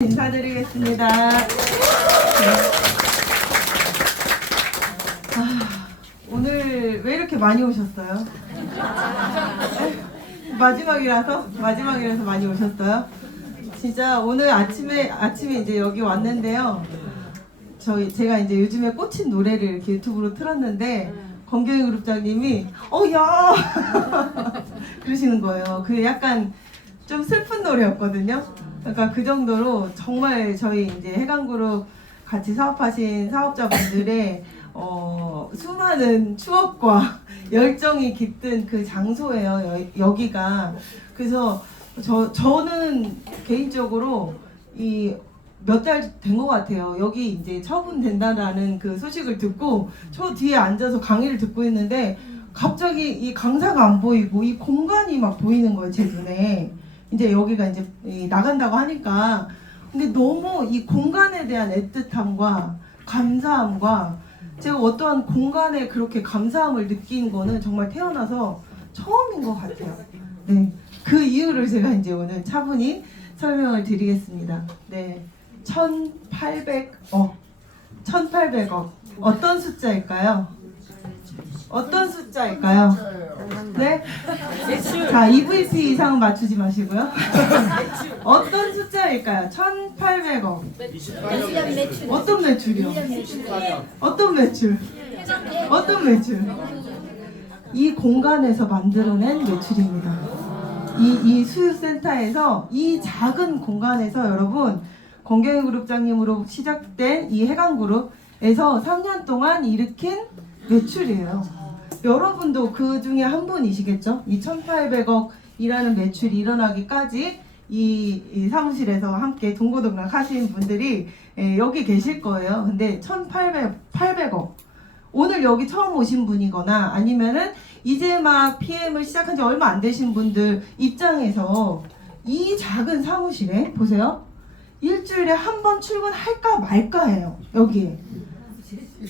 인사드리겠습니다. 오늘 왜 이렇게 많이 오셨어요? 마지막이라서 많이 오셨어요? 진짜 오늘 아침에 이제 여기 왔는데요. 제가 이제 요즘에 꽂힌 노래를 이렇게 유튜브로 틀었는데 권경희 그룹장님이 야 그러시는 거예요. 그 약간 좀 슬픈 노래였거든요. 그러니까 그 정도로 정말 저희 이제 해강그룹 같이 사업하신 사업자분들의 수많은 추억과 열정이 깃든 그 장소예요. 여기가. 그래서 저는 개인적으로 이 몇 달 된 것 같아요. 여기 이제 처분된다라는 그 소식을 듣고 저 뒤에 앉아서 강의를 듣고 있는데 갑자기 이 강사가 안 보이고 이 공간이 막 보이는 거예요, 제 눈에. 이제 여기가 이제 나간다고 하니까. 근데 너무 이 공간에 대한 애틋함과 감사함과 제가 어떠한 공간에 그렇게 감사함을 느낀 거는 정말 태어나서 처음인 것 같아요. 네, 그 이유를 제가 이제 오늘 차분히 설명을 드리겠습니다. 네, 1,800억. 어떤 숫자일까요? 어떤 숫자일까요? 네? 자, EVP 이상은 맞추지 마시고요. 어떤 숫자일까요? 1,800억. 어떤 매출이요? 어떤 매출? 어떤 매출? 이 공간에서 만들어낸 매출입니다. 이 수유센터에서 이 작은 공간에서 여러분 권경희 그룹장님으로 시작된 이 해강그룹에서 3년 동안 일으킨 매출이에요. 여러분도 그 중에 한 분이시겠죠? 이 1,800억이라는 매출이 일어나기까지 이 사무실에서 함께 동고동락 하신 분들이 여기 계실 거예요. 근데 1,800억. 오늘 여기 처음 오신 분이거나 아니면은 이제 막 PM을 시작한 지 얼마 안 되신 분들 입장에서 이 작은 사무실에 보세요. 일주일에 한 번 출근할까 말까 해요. 여기에.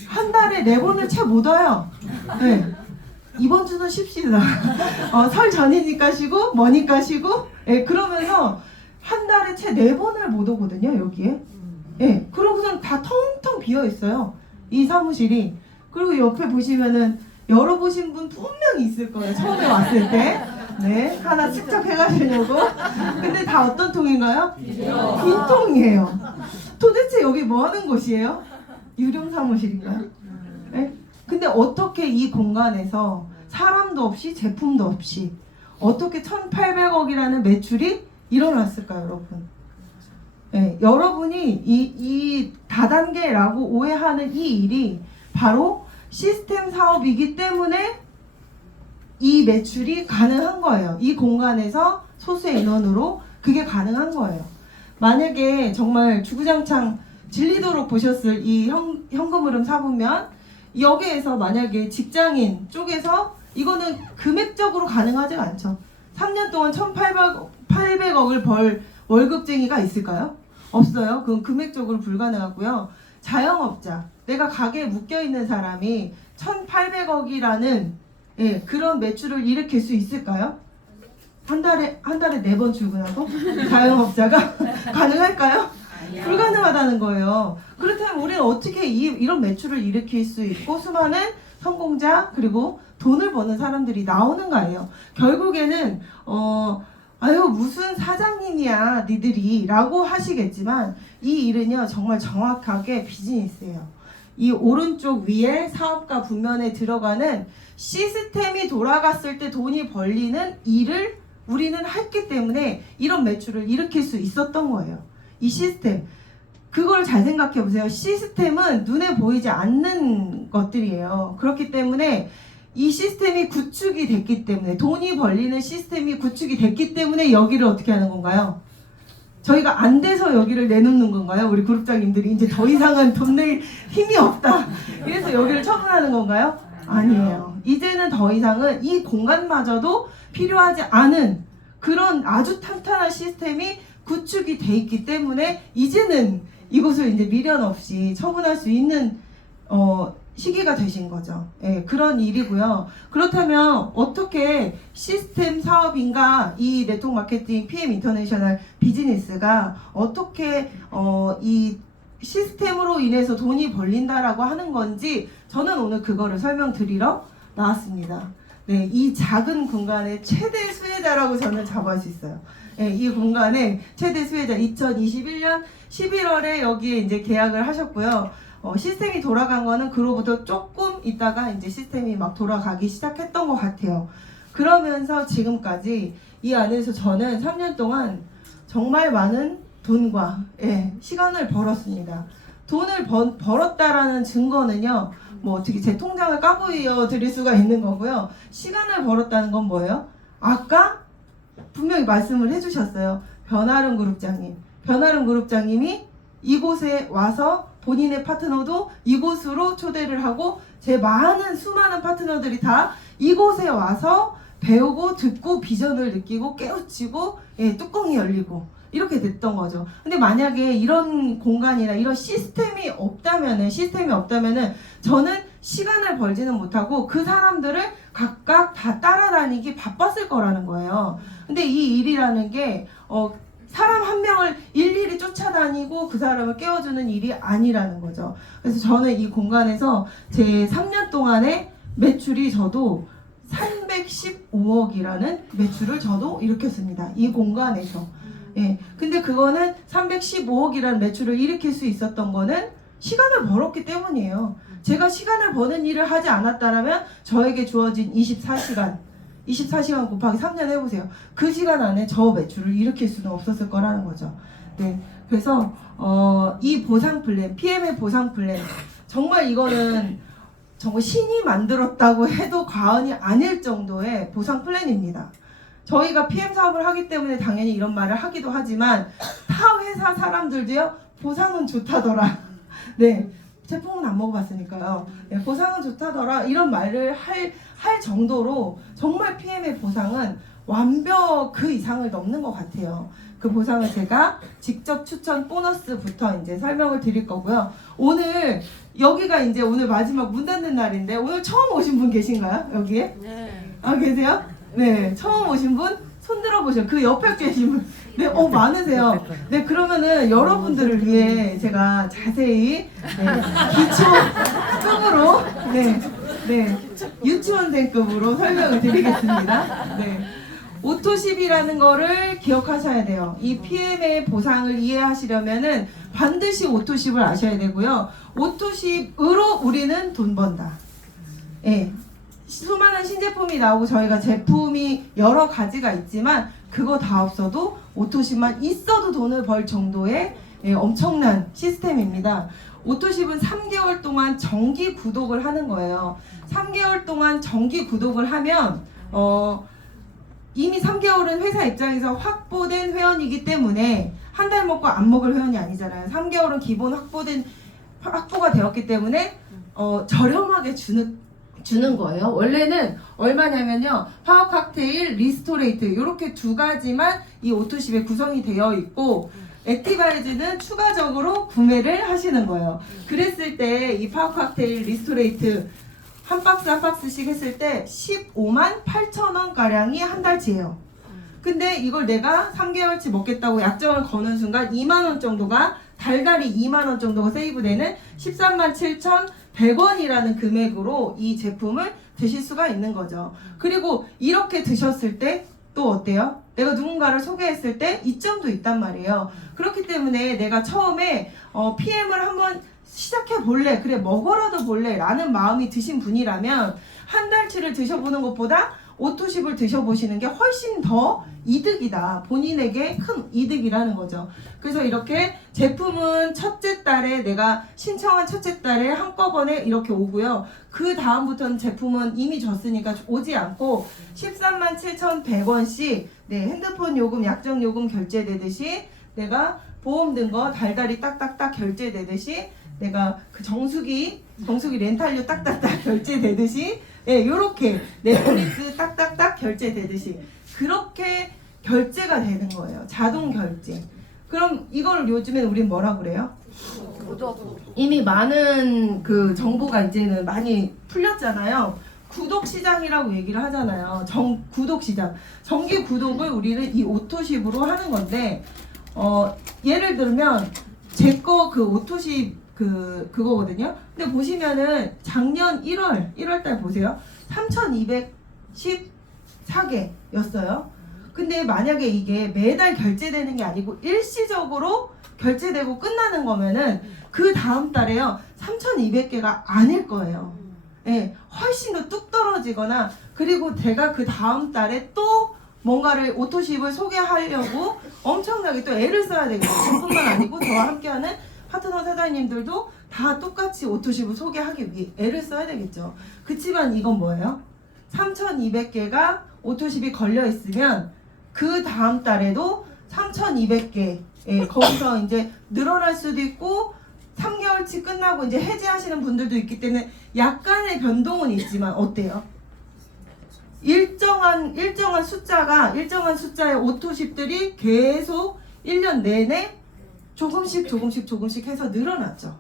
한 달에 4번을 채 못 와요. 네. 이번 주는 쉽시다. 설 전이니까 쉬고 뭐니까 쉬고 그러면서 한 달에 채 4번을 못 오거든요. 여기에. 그러고선 다 텅텅 비어 있어요. 이 사무실이. 그리고 옆에 보시면은 열어보신 분 분명히 있을 거예요. 처음에 왔을 때. 네, 하나 측정해 가시려고. 근데 다 어떤 통인가요? 빈 통이에요. 도대체 여기 뭐 하는 곳이에요? 유령 사무실인가요? 네? 근데 어떻게 이 공간에서 사람도 없이 제품도 없이 어떻게 1,800억이라는 매출이 일어났을까요, 여러분? 네, 여러분이 이 다단계라고 오해하는 이 일이 바로 시스템 사업이기 때문에 이 매출이 가능한 거예요. 이 공간에서 소수의 인원으로 그게 가능한 거예요. 만약에 정말 주구장창 질리도록 보셨을 이 현금 흐름 사보면 여기에서 만약에 직장인 쪽에서 이거는 금액적으로 가능하지가 않죠. 3년 동안 1,800억을 벌 월급쟁이가 있을까요? 없어요. 그건 금액적으로 불가능하고요. 자영업자, 내가 가게에 묶여있는 사람이 1,800억이라는 그런 매출을 일으킬 수 있을까요? 한 달에 4번 출근하고 자영업자가 가능할까요? 불가능하다는 거예요. 그렇다면 우리는 어떻게 이런 매출을 일으킬 수 있고 수많은 성공자 그리고 돈을 버는 사람들이 나오는가예요. 결국에는 아유 무슨 사장님이야 니들이 라고 하시겠지만 이 일은요 정말 정확하게 비즈니스예요. 이 오른쪽 위에 사업가 분면에 들어가는 시스템이 돌아갔을 때 돈이 벌리는 일을 우리는 했기 때문에 이런 매출을 일으킬 수 있었던 거예요. 이 시스템. 그걸 잘 생각해 보세요. 시스템은 눈에 보이지 않는 것들이에요. 그렇기 때문에 이 시스템이 구축이 됐기 때문에 돈이 벌리는 시스템이 구축이 됐기 때문에 여기를 어떻게 하는 건가요? 저희가 안 돼서 여기를 내놓는 건가요? 우리 그룹장님들이 이제 더 이상은 돈 낼 힘이 없다. 그래서 여기를 처분하는 건가요? 아니에요. 이제는 더 이상은 이 공간마저도 필요하지 않은 그런 아주 탄탄한 시스템이 구축이 돼 있기 때문에 이제는 이곳을 이제 미련 없이 처분할 수 있는 시기가 되신 거죠. 예, 그런 일이고요. 그렇다면 어떻게 시스템 사업인가 이 네트워크 마케팅 PM 인터내셔널 비즈니스가 어떻게 이 시스템으로 인해서 돈이 벌린다라고 하는 건지 저는 오늘 그거를 설명드리러 나왔습니다. 네, 이 작은 공간의 최대 수혜자라고 저는 잡아할 수 있어요. 네, 이 공간의 최대 수혜자 2021년 11월에 여기에 이제 계약을 하셨고요. 시스템이 돌아간 거는 그로부터 조금 있다가 이제 시스템이 막 돌아가기 시작했던 것 같아요. 그러면서 지금까지 이 안에서 저는 3년 동안 정말 많은 돈과 시간을 벌었습니다. 돈을 벌었다라는 증거는요, 뭐 어떻게 제 통장을 까보여 드릴 수가 있는 거고요. 시간을 벌었다는 건 뭐예요? 아까 분명히 말씀을 해주셨어요. 변아름 그룹장님. 변아름 그룹장님이 이곳에 와서 본인의 파트너도 이곳으로 초대를 하고 제 많은 수많은 파트너들이 다 이곳에 와서 배우고 듣고 비전을 느끼고 깨우치고 뚜껑이 열리고 이렇게 됐던 거죠. 근데 만약에 이런 공간이나 이런 시스템이 없다면은 저는 시간을 벌지는 못하고 그 사람들을 각각 다 따라다니기 바빴을 거라는 거예요. 근데 이 일이라는 게 사람 한 명을 일일이 쫓아다니고 그 사람을 깨워주는 일이 아니라는 거죠. 그래서 저는 이 공간에서 제 3년 동안의 매출이 저도 315억이라는 매출을 저도 일으켰습니다. 이 공간에서. 근데 그거는 315억이라는 매출을 일으킬 수 있었던 거는 시간을 벌었기 때문이에요. 제가 시간을 버는 일을 하지 않았다면 저에게 주어진 24시간 곱하기 3년 해보세요. 그 시간 안에 저 매출을 일으킬 수는 없었을 거라는 거죠. 네, 그래서 이 보상 플랜, PM의 보상 플랜, 정말 이거는 정말 신이 만들었다고 해도 과언이 아닐 정도의 보상 플랜입니다. 저희가 PM 사업을 하기 때문에 당연히 이런 말을 하기도 하지만 타 회사 사람들도요, 보상은 좋다더라. 네, 제품은 안 먹어봤으니까요. 네, 보상은 좋다더라 이런 말을 할 정도로 정말 PM의 보상은 완벽 그 이상을 넘는 것 같아요. 그 보상을 제가 직접 추천 보너스부터 이제 설명을 드릴 거고요. 오늘 여기가 이제 오늘 마지막 문 닫는 날인데 오늘 처음 오신 분 계신가요? 여기에? 네. 아, 계세요? 네, 처음 오신 분 손 들어보세요. 그 옆에 계신 분. 네, 많으세요. 네, 그러면은 여러분들을 위해 제가 자세히 기초급으로 유치원생급으로 설명을 드리겠습니다. 네. 오토십이라는 거를 기억하셔야 돼요. 이 PM의 보상을 이해하시려면은 반드시 오토십을 아셔야 되고요. 오토십으로 우리는 돈 번다. 수많은 신제품이 나오고 저희가 제품이 여러 가지가 있지만 그거 다 없어도 오토십만 있어도 돈을 벌 정도의 엄청난 시스템입니다. 오토십은 3개월 동안 정기 구독을 하는 거예요. 3개월 동안 정기 구독을 하면 이미 3개월은 회사 입장에서 확보된 회원이기 때문에 한 달 먹고 안 먹을 회원이 아니잖아요. 3개월은 기본 확보가 되었기 때문에 저렴하게 주는 거예요. 원래는 얼마냐면요, 파워 칵테일, 리스토레이트 이렇게 두 가지만 이 오토십에 구성이 되어 있고 액티바이즈는 추가적으로 구매를 하시는 거예요. 그랬을 때 이 파워 칵테일, 리스토레이트 한 박스씩 했을 때 15만 8천 원 가량이 한 달치예요. 근데 이걸 내가 3개월치 먹겠다고 약정을 거는 순간 2만 원 정도가 달달이 2만 원 정도가 세이브되는 13만 7,100원이라는 금액으로 이 제품을 드실 수가 있는 거죠. 그리고 이렇게 드셨을 때 또 어때요? 내가 누군가를 소개했을 때 이점도 있단 말이에요. 그렇기 때문에 내가 처음에 PM을 한번 시작해 볼래, 그래 먹어라도 볼래 라는 마음이 드신 분이라면 한 달치를 드셔보는 것보다 오토십을 드셔보시는 게 훨씬 더 이득이다. 본인에게 큰 이득이라는 거죠. 그래서 이렇게 제품은 첫째 달에 내가 신청한 첫째 달에 한꺼번에 이렇게 오고요. 그 다음부터는 제품은 이미 줬으니까 오지 않고 13만 7,100원씩 핸드폰 요금, 약정 요금 결제되듯이 내가 보험 든 거 달달이 딱딱딱 결제되듯이 내가 그 정수기 렌탈료 딱딱딱 결제되듯이 요렇게 넷플릭스 딱딱딱 결제되듯이 그렇게 결제가 되는 거예요. 자동 결제. 그럼 이걸 요즘에 우린 뭐라 그래요? 이미 많은 그 정보가 이제는 많이 풀렸잖아요. 구독 시장이라고 얘기를 하잖아요. 구독 시장. 정기 구독을 우리는 이 오토십으로 하는 건데, 예를 들면 제 거 그 오토십 그거거든요. 근데 보시면은 작년 1월 달 보세요. 3,214개였어요. 근데 만약에 이게 매달 결제되는 게 아니고 일시적으로 결제되고 끝나는 거면은 그 다음 달에요 3,200개가 아닐 거예요. 예, 훨씬 더 뚝 떨어지거나, 그리고 제가 그 다음 달에 또 뭔가를 오토십을 소개하려고 엄청나게 또 애를 써야 되겠죠. 저뿐만 아니고 저와 함께하는 파트너 사장님들도 다 똑같이 오토십을 소개하기 위해 애를 써야 되겠죠. 그치만 이건 뭐예요? 3,200개가 오토십이 걸려 있으면 그 다음 달에도 3,200개, 예, 거기서 이제 늘어날 수도 있고 3개월치 끝나고 이제 해지하시는 분들도 있기 때문에 약간의 변동은 있지만 어때요? 일정한 숫자의 오토십들이 계속 1년 내내 조금씩 해서 늘어났죠.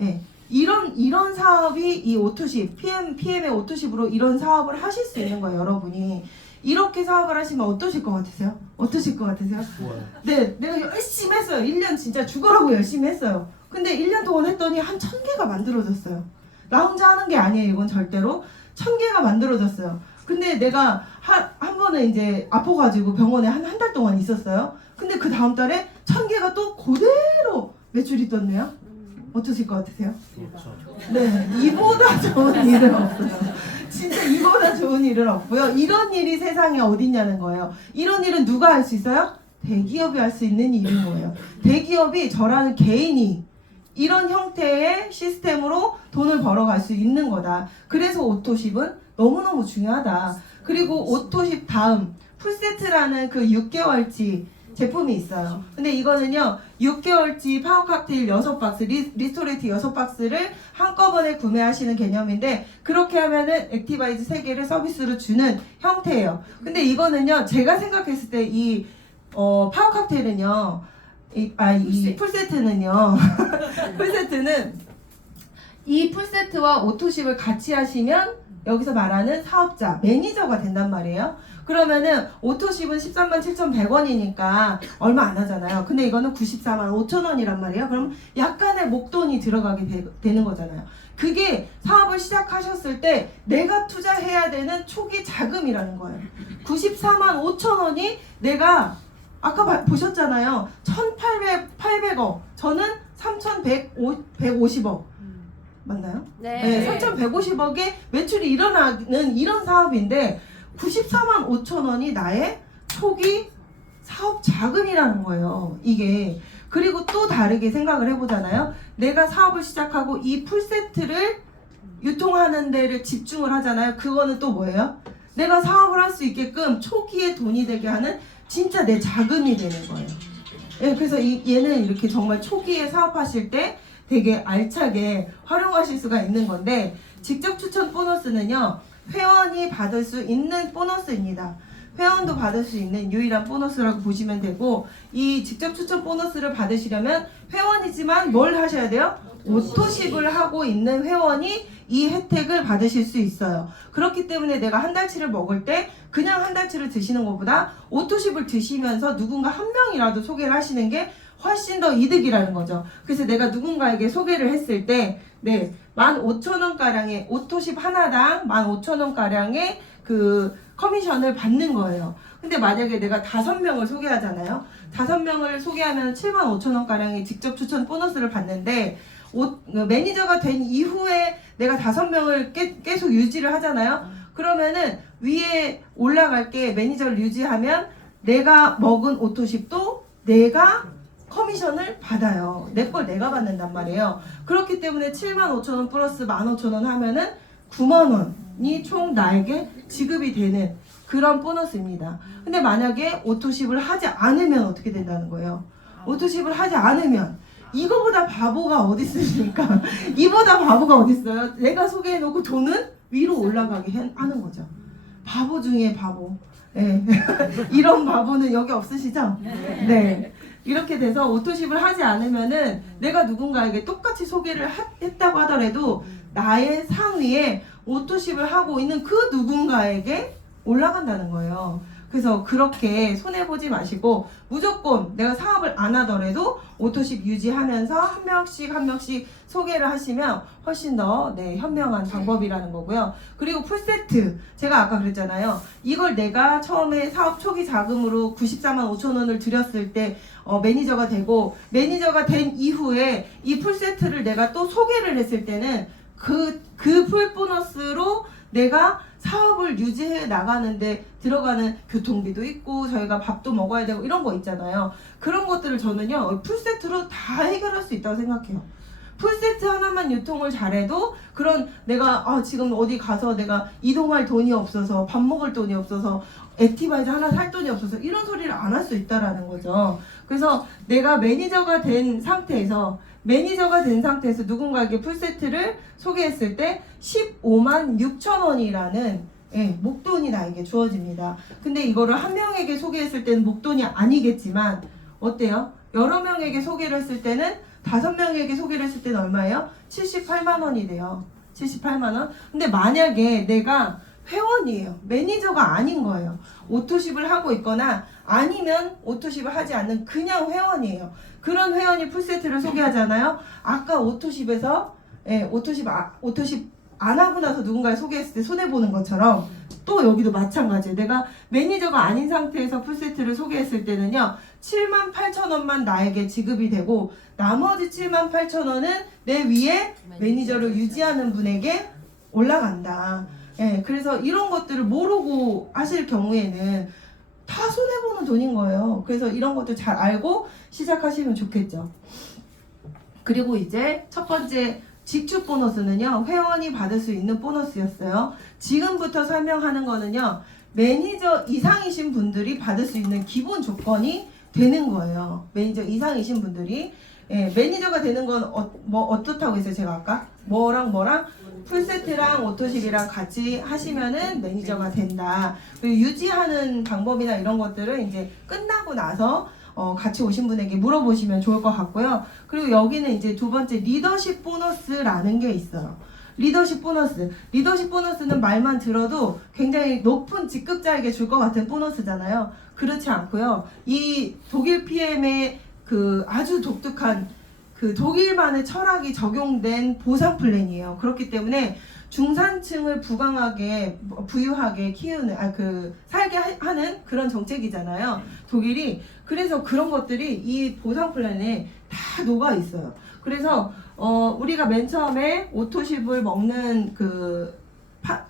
예. 이런 사업이 이 오토십, PM의 오토십으로 이런 사업을 하실 수 있는 거예요, 여러분이. 이렇게 사업을 하시면 어떠실 것 같으세요? 네, 내가 열심히 했어요. 1년 진짜 죽어라고 열심히 했어요. 근데 1년 동안 했더니 한 1,000개가 만들어졌어요. 나 혼자 하는 게 아니에요, 이건 절대로. 1,000개가 만들어졌어요. 근데 내가 한 번은 이제 아파가지고 병원에 한 달 동안 있었어요. 근데 그 다음 달에 1,000개가 또 그대로 매출이 떴네요. 어떠실 것 같으세요? 네, 이보다 좋은 일은 없어요. 진짜 이보다 좋은 일은 없고요. 이런 일이 세상에 어딨냐는 거예요. 이런 일은 누가 할 수 있어요? 대기업이 할 수 있는 일인 거예요. 대기업이 저라는 개인이 이런 형태의 시스템으로 돈을 벌어갈 수 있는 거다. 그래서 오토십은 너무너무 중요하다. 그리고 오토십 다음 풀세트라는 그 6개월치 제품이 있어요. 근데 이거는요 6개월치 파워 칵테일 6박스 리스토레이트 6박스를 한꺼번에 구매하시는 개념인데, 그렇게 하면은 액티바이즈 3개를 서비스로 주는 형태예요. 근데 이거는요 제가 생각했을 때 이 파워 칵테일은요 이 풀세트는요 풀세트는 이 풀세트와 오토십을 같이 하시면 여기서 말하는 사업자, 매니저가 된단 말이에요. 그러면은 오토십은 137,100원이니까 얼마 안 하잖아요. 근데 이거는 945,000원이란 말이에요. 그럼 약간의 목돈이 들어가게 되는 거잖아요. 그게 사업을 시작하셨을 때 내가 투자해야 되는 초기 자금이라는 거예요. 945,000원이 내가 아까 보셨잖아요. 1,800억, 저는 3,150억. 맞나요? 네. 3,150억의 매출이 일어나는 이런 사업인데 945,000원이 나의 초기 사업 자금이라는 거예요. 이게. 그리고 또 다르게 생각을 해보잖아요. 내가 사업을 시작하고 이 풀세트를 유통하는 데를 집중을 하잖아요. 그거는 또 뭐예요? 내가 사업을 할 수 있게끔 초기에 돈이 되게 하는 진짜 내 자금이 되는 거예요. 예, 그래서 얘는 이렇게 정말 초기에 사업하실 때 되게 알차게 활용하실 수가 있는 건데, 직접 추천 보너스는요 회원이 받을 수 있는 보너스입니다. 회원도 받을 수 있는 유일한 보너스라고 보시면 되고, 이 직접 추천 보너스를 받으시려면 회원이지만 뭘 하셔야 돼요? 오토십을 하고 있는 회원이 이 혜택을 받으실 수 있어요. 그렇기 때문에 내가 한 달치를 먹을 때 그냥 한 달치를 드시는 것보다 오토십을 드시면서 누군가 한 명이라도 소개를 하시는 게 훨씬 더 이득이라는 거죠. 그래서 내가 누군가에게 소개를 했을 때, 네, 15,000원가량의 오토십 하나당 15,000원가량의 그 커미션을 받는 거예요. 근데 만약에 내가 5명을 소개하잖아요. 5명을 소개하면 75,000원가량의 직접 추천 보너스를 받는데, 매니저가 된 이후에 내가 5명을 계속 유지를 하잖아요. 그러면은 위에 올라갈 게 매니저를 유지하면 내가 먹은 오토십도 내가 커미션을 받아요. 내 걸 내가 받는단 말이에요. 그렇기 때문에 75,000원 플러스 15,000원 하면은 90,000원이 총 나에게 지급이 되는 그런 보너스입니다. 근데 만약에 오토십을 하지 않으면 어떻게 된다는 거예요? 오토십을 하지 않으면 이거보다 바보가 어디 있습니까? 이보다 바보가 어디 있어요? 내가 소개해놓고 돈은 위로 올라가게 하는 거죠. 바보 중에 바보. 네. 이런 바보는 여기 없으시죠? 네. 이렇게 돼서 오토십을 하지 않으면은 내가 누군가에게 똑같이 소개를 했다고 하더라도 나의 상위에 오토십을 하고 있는 그 누군가에게 올라간다는 거예요. 그래서 그렇게 손해보지 마시고 무조건 내가 사업을 안 하더라도 오토십 유지하면서 한 명씩 소개를 하시면 훨씬 더 현명한 방법이라는 거고요. 그리고 풀세트, 제가 아까 그랬잖아요. 이걸 내가 처음에 사업 초기 자금으로 94만 5천 원을 들였을 때 매니저가 되고, 매니저가 된 이후에 이 풀세트를 내가 또 소개를 했을 때는 그 풀 보너스로 내가 사업을 유지해 나가는데 들어가는 교통비도 있고 저희가 밥도 먹어야 되고 이런 거 있잖아요. 그런 것들을 저는요 풀세트로 다 해결할 수 있다고 생각해요. 풀세트 하나만 유통을 잘해도 그런 내가 지금 어디 가서 내가 이동할 돈이 없어서 밥 먹을 돈이 없어서 액티바이저 하나 살 돈이 없어서 이런 소리를 안 할 수 있다라는 거죠. 그래서 내가 매니저가 된 상태에서 누군가에게 풀세트를 소개했을 때 15만 6천 원이라는 목돈이 나에게 주어집니다. 근데 이거를 한 명에게 소개했을 때는 목돈이 아니겠지만 어때요? 여러 명에게 소개를 했을 때는 5명에게 소개를 했을 때는 얼마예요? 78만 원이 돼요. 78만 원. 근데 만약에 내가 회원이에요. 매니저가 아닌 거예요. 오토십을 하고 있거나 아니면 오토십을 하지 않는 그냥 회원이에요. 그런 회원이 풀세트를 소개하잖아요. 아까 오토십에서 오토십 안 하고 나서 누군가를 소개했을 때 손해보는 것처럼 또 여기도 마찬가지예요. 내가 매니저가 아닌 상태에서 풀세트를 소개했을 때는요 7만 8천 원만 나에게 지급이 되고 나머지 7만 8천 원은 내 위에 매니저를 유지하는 분에게 올라간다. 그래서 이런 것들을 모르고 하실 경우에는 다 손해보는 돈인 거예요. 그래서 이런 것도 잘 알고 시작하시면 좋겠죠. 그리고 이제 첫 번째 직주 보너스는요 회원이 받을 수 있는 보너스였어요. 지금부터 설명하는 거는요 매니저 이상이신 분들이 받을 수 있는 기본 조건이 되는 거예요. 매니저 이상이신 분들이 매니저가 되는 건 어떻다고 했어요? 제가 아까 뭐랑 풀세트랑 오토십이랑 같이 하시면은 매니저가 된다. 그리고 유지하는 방법이나 이런 것들은 이제 끝나고 나서 같이 오신 분에게 물어보시면 좋을 것 같고요. 그리고 여기는 이제 두 번째 리더십 보너스라는 게 있어요. 리더십 보너스는 말만 들어도 굉장히 높은 직급자에게 줄 것 같은 보너스잖아요. 그렇지 않고요. 이 독일 PM의 그 아주 독특한 그 독일만의 철학이 적용된 보상 플랜이에요. 그렇기 때문에 중산층을 부유하게 키우는 살게 하는 그런 정책이잖아요. 독일이. 그래서 그런 것들이 이 보상 플랜에 다 녹아 있어요. 그래서 우리가 맨 처음에 오토십을 먹는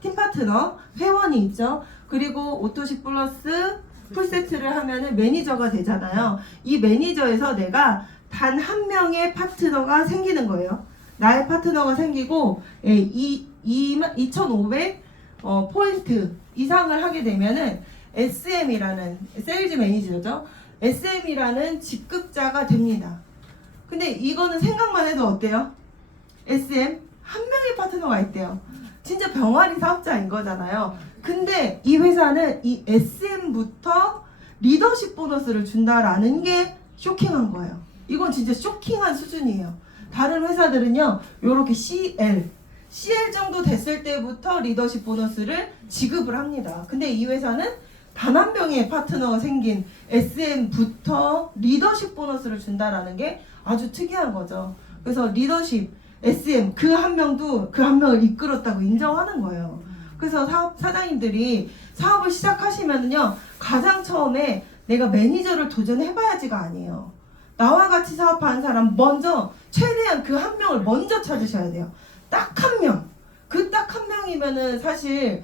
팀 파트너 회원이 있죠. 그리고 오토십 플러스 풀세트를 하면은 매니저가 되잖아요. 이 매니저에서 내가 단 한 명의 파트너가 생기는 거예요. 나의 파트너가 생기고 2,500 포인트 이상을 하게 되면은 SM이라는 세일즈 매니저죠. SM이라는 직급자가 됩니다. 근데 이거는 생각만 해도 어때요? SM 한 명의 파트너가 있대요. 진짜 병아리 사업자인 거잖아요. 근데 이 회사는 이 SM부터 리더십 보너스를 준다라는 게 쇼킹한 거예요. 이건 진짜 쇼킹한 수준이에요. 다른 회사들은요, 요렇게 CL 정도 됐을 때부터 리더십 보너스를 지급을 합니다. 근데 이 회사는 단 한 명의 파트너가 생긴 SM부터 리더십 보너스를 준다라는 게 아주 특이한 거죠. 그래서 리더십, SM 그 한 명도 그 한 명을 이끌었다고 인정하는 거예요. 그래서 사장님들이 사업을 시작하시면은요, 가장 처음에 내가 매니저를 도전해봐야지가 아니에요. 나와 같이 사업하는 사람 먼저 최대한 그 한 명을 먼저 찾으셔야 돼요. 딱 한 명. 그 딱 한 명이면은 사실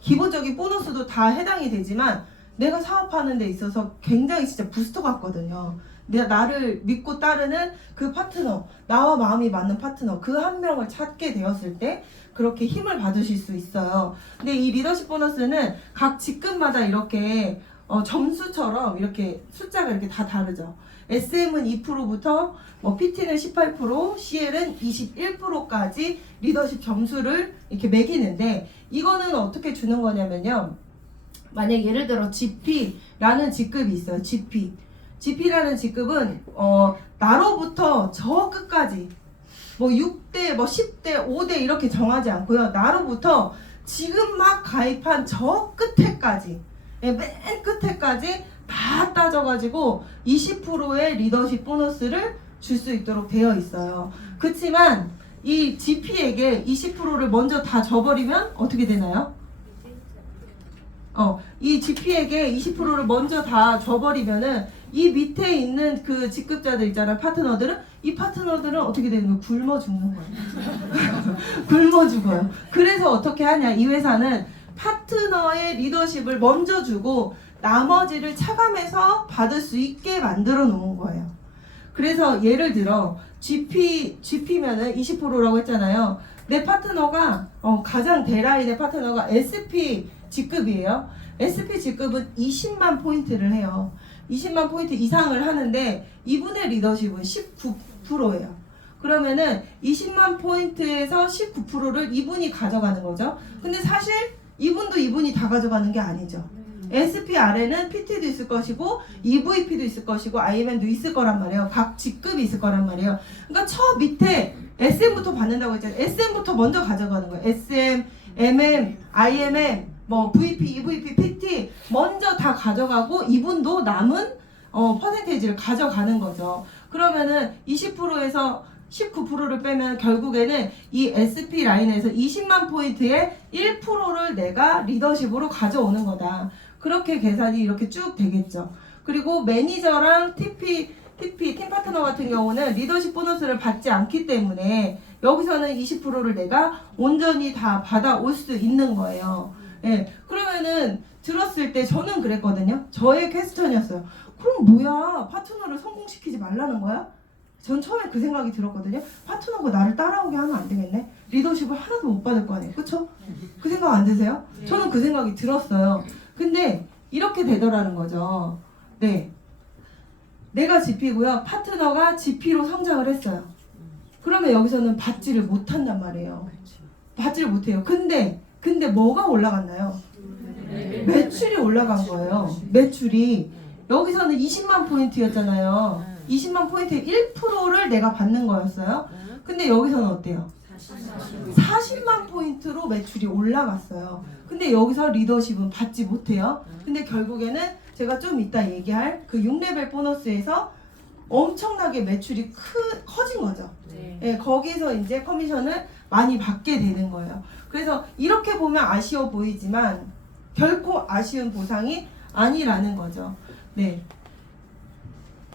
기본적인 보너스도 다 해당이 되지만 내가 사업하는 데 있어서 굉장히 진짜 부스터 같거든요. 나를 믿고 따르는 그 파트너, 나와 마음이 맞는 파트너 그 한 명을 찾게 되었을 때 그렇게 힘을 받으실 수 있어요. 근데 이 리더십 보너스는 각 직급마다 이렇게 점수처럼 이렇게 숫자가 이렇게 다 다르죠. SM은 2%부터 PT는 18%, CL은 21%까지 리더십 점수를 이렇게 매기는데 이거는 어떻게 주는 거냐면요. 만약 예를 들어 GP라는 직급이 있어요. GP. GP라는 직급은 나로부터 저 끝까지 뭐 6대, 뭐 10대, 5대 이렇게 정하지 않고요. 나로부터 지금 막 가입한 저 끝에까지, 맨 끝에까지 다 따져가지고 20%의 리더십 보너스를 줄 수 있도록 되어 있어요. 그렇지만 이 GP에게 20%를 먼저 다 줘버리면 어떻게 되나요? 이 GP에게 20%를 먼저 다 줘버리면은 이 밑에 있는 그 직급자들 있잖아요. 이 파트너들은 어떻게 되는 거예요? 굶어 죽는 거예요. 굶어 죽어요. 그래서 어떻게 하냐? 이 회사는 파트너의 리더십을 먼저 주고 나머지를 차감해서 받을 수 있게 만들어 놓은 거예요. 그래서 예를 들어 GP면은 20%라고 했잖아요. 내 파트너가 가장 대라인의 파트너가 SP 직급이에요. SP 직급은 20만 포인트를 해요. 20만 포인트 이상을 하는데 이분의 리더십은 19%예요. 그러면은 20만 포인트에서 19%를 이분이 가져가는 거죠. 근데 사실 이분이 다 가져가는 게 아니죠. SP 아래는 PT도 있을 것이고 EVP도 있을 것이고 IMM도 있을 거란 말이에요. 각 직급이 있을 거란 말이에요. 그러니까 저 밑에 SM부터 받는다고 했잖아요. SM부터 먼저 가져가는 거예요. SM, MM, IMM, 뭐 VP, EVP, PT 먼저 다 가져가고 이분도 남은 퍼센테이지를 가져가는 거죠. 그러면은 20%에서 19%를 빼면 결국에는 이 SP 라인에서 20만 포인트의 1%를 내가 리더십으로 가져오는 거다. 그렇게 계산이 이렇게 쭉 되겠죠. 그리고 매니저랑 팀 파트너 같은 경우는 리더십 보너스를 받지 않기 때문에 여기서는 20%를 내가 온전히 다 받아올 수 있는 거예요. 네, 그러면은 들었을 때 저는 그랬거든요. 저의 퀘스천이었어요. 그럼 뭐야? 파트너를 성공시키지 말라는 거야? 전 처음에 그 생각이 들었거든요. 파트너가 나를 따라오게 하면 안 되겠네? 리더십을 하나도 못 받을 거 아니에요. 그쵸? 그 생각 안 드세요? 저는 그 생각이 들었어요. 근데 이렇게 되더라는 거죠. 네, 내가 GP고요. 파트너가 GP로 성장을 했어요. 그러면 여기서는 받지를 못한단 말이에요. 받지를 못해요. 근데 뭐가 올라갔나요? 매출이 올라간 거예요. 매출이 여기서는 20만 포인트였잖아요. 20만 포인트의 1%를 내가 받는 거였어요. 근데 여기서는 어때요? 40만 포인트로 매출이 올라갔어요. 근데 여기서 리더십은 받지 못해요. 근데 결국에는 제가 좀 이따 얘기할 그 6레벨 보너스에서 엄청나게 매출이 커진 거죠. 네, 거기서 이제 커미션을 많이 받게 되는 거예요. 그래서 이렇게 보면 아쉬워 보이지만 결코 아쉬운 보상이 아니라는 거죠. 네.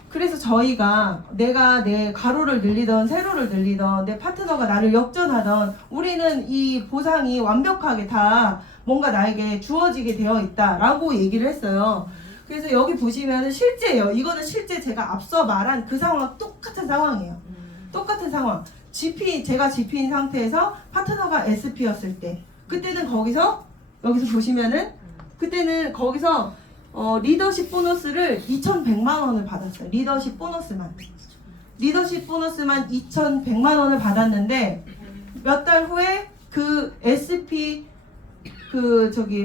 그래서 저희가 내가 내 가로를 늘리던 세로를 늘리던 내 파트너가 나를 역전하던 우리는 이 보상이 완벽하게 다 뭔가 나에게 주어지게 되어 있다라고 얘기를 했어요. 그래서 여기 보시면은 실제예요. 이거는 실제 제가 앞서 말한 그 상황 똑같은 상황이에요. 똑같은 상황. 제가 GP인 상태에서 파트너가 SP였을 때 그때는 여기서 보시면은 그때는 거기서 리더십 보너스를 2,100만 원을 받았어요. 리더십 보너스만 2,100만 원을 받았는데 몇 달 후에 그 SP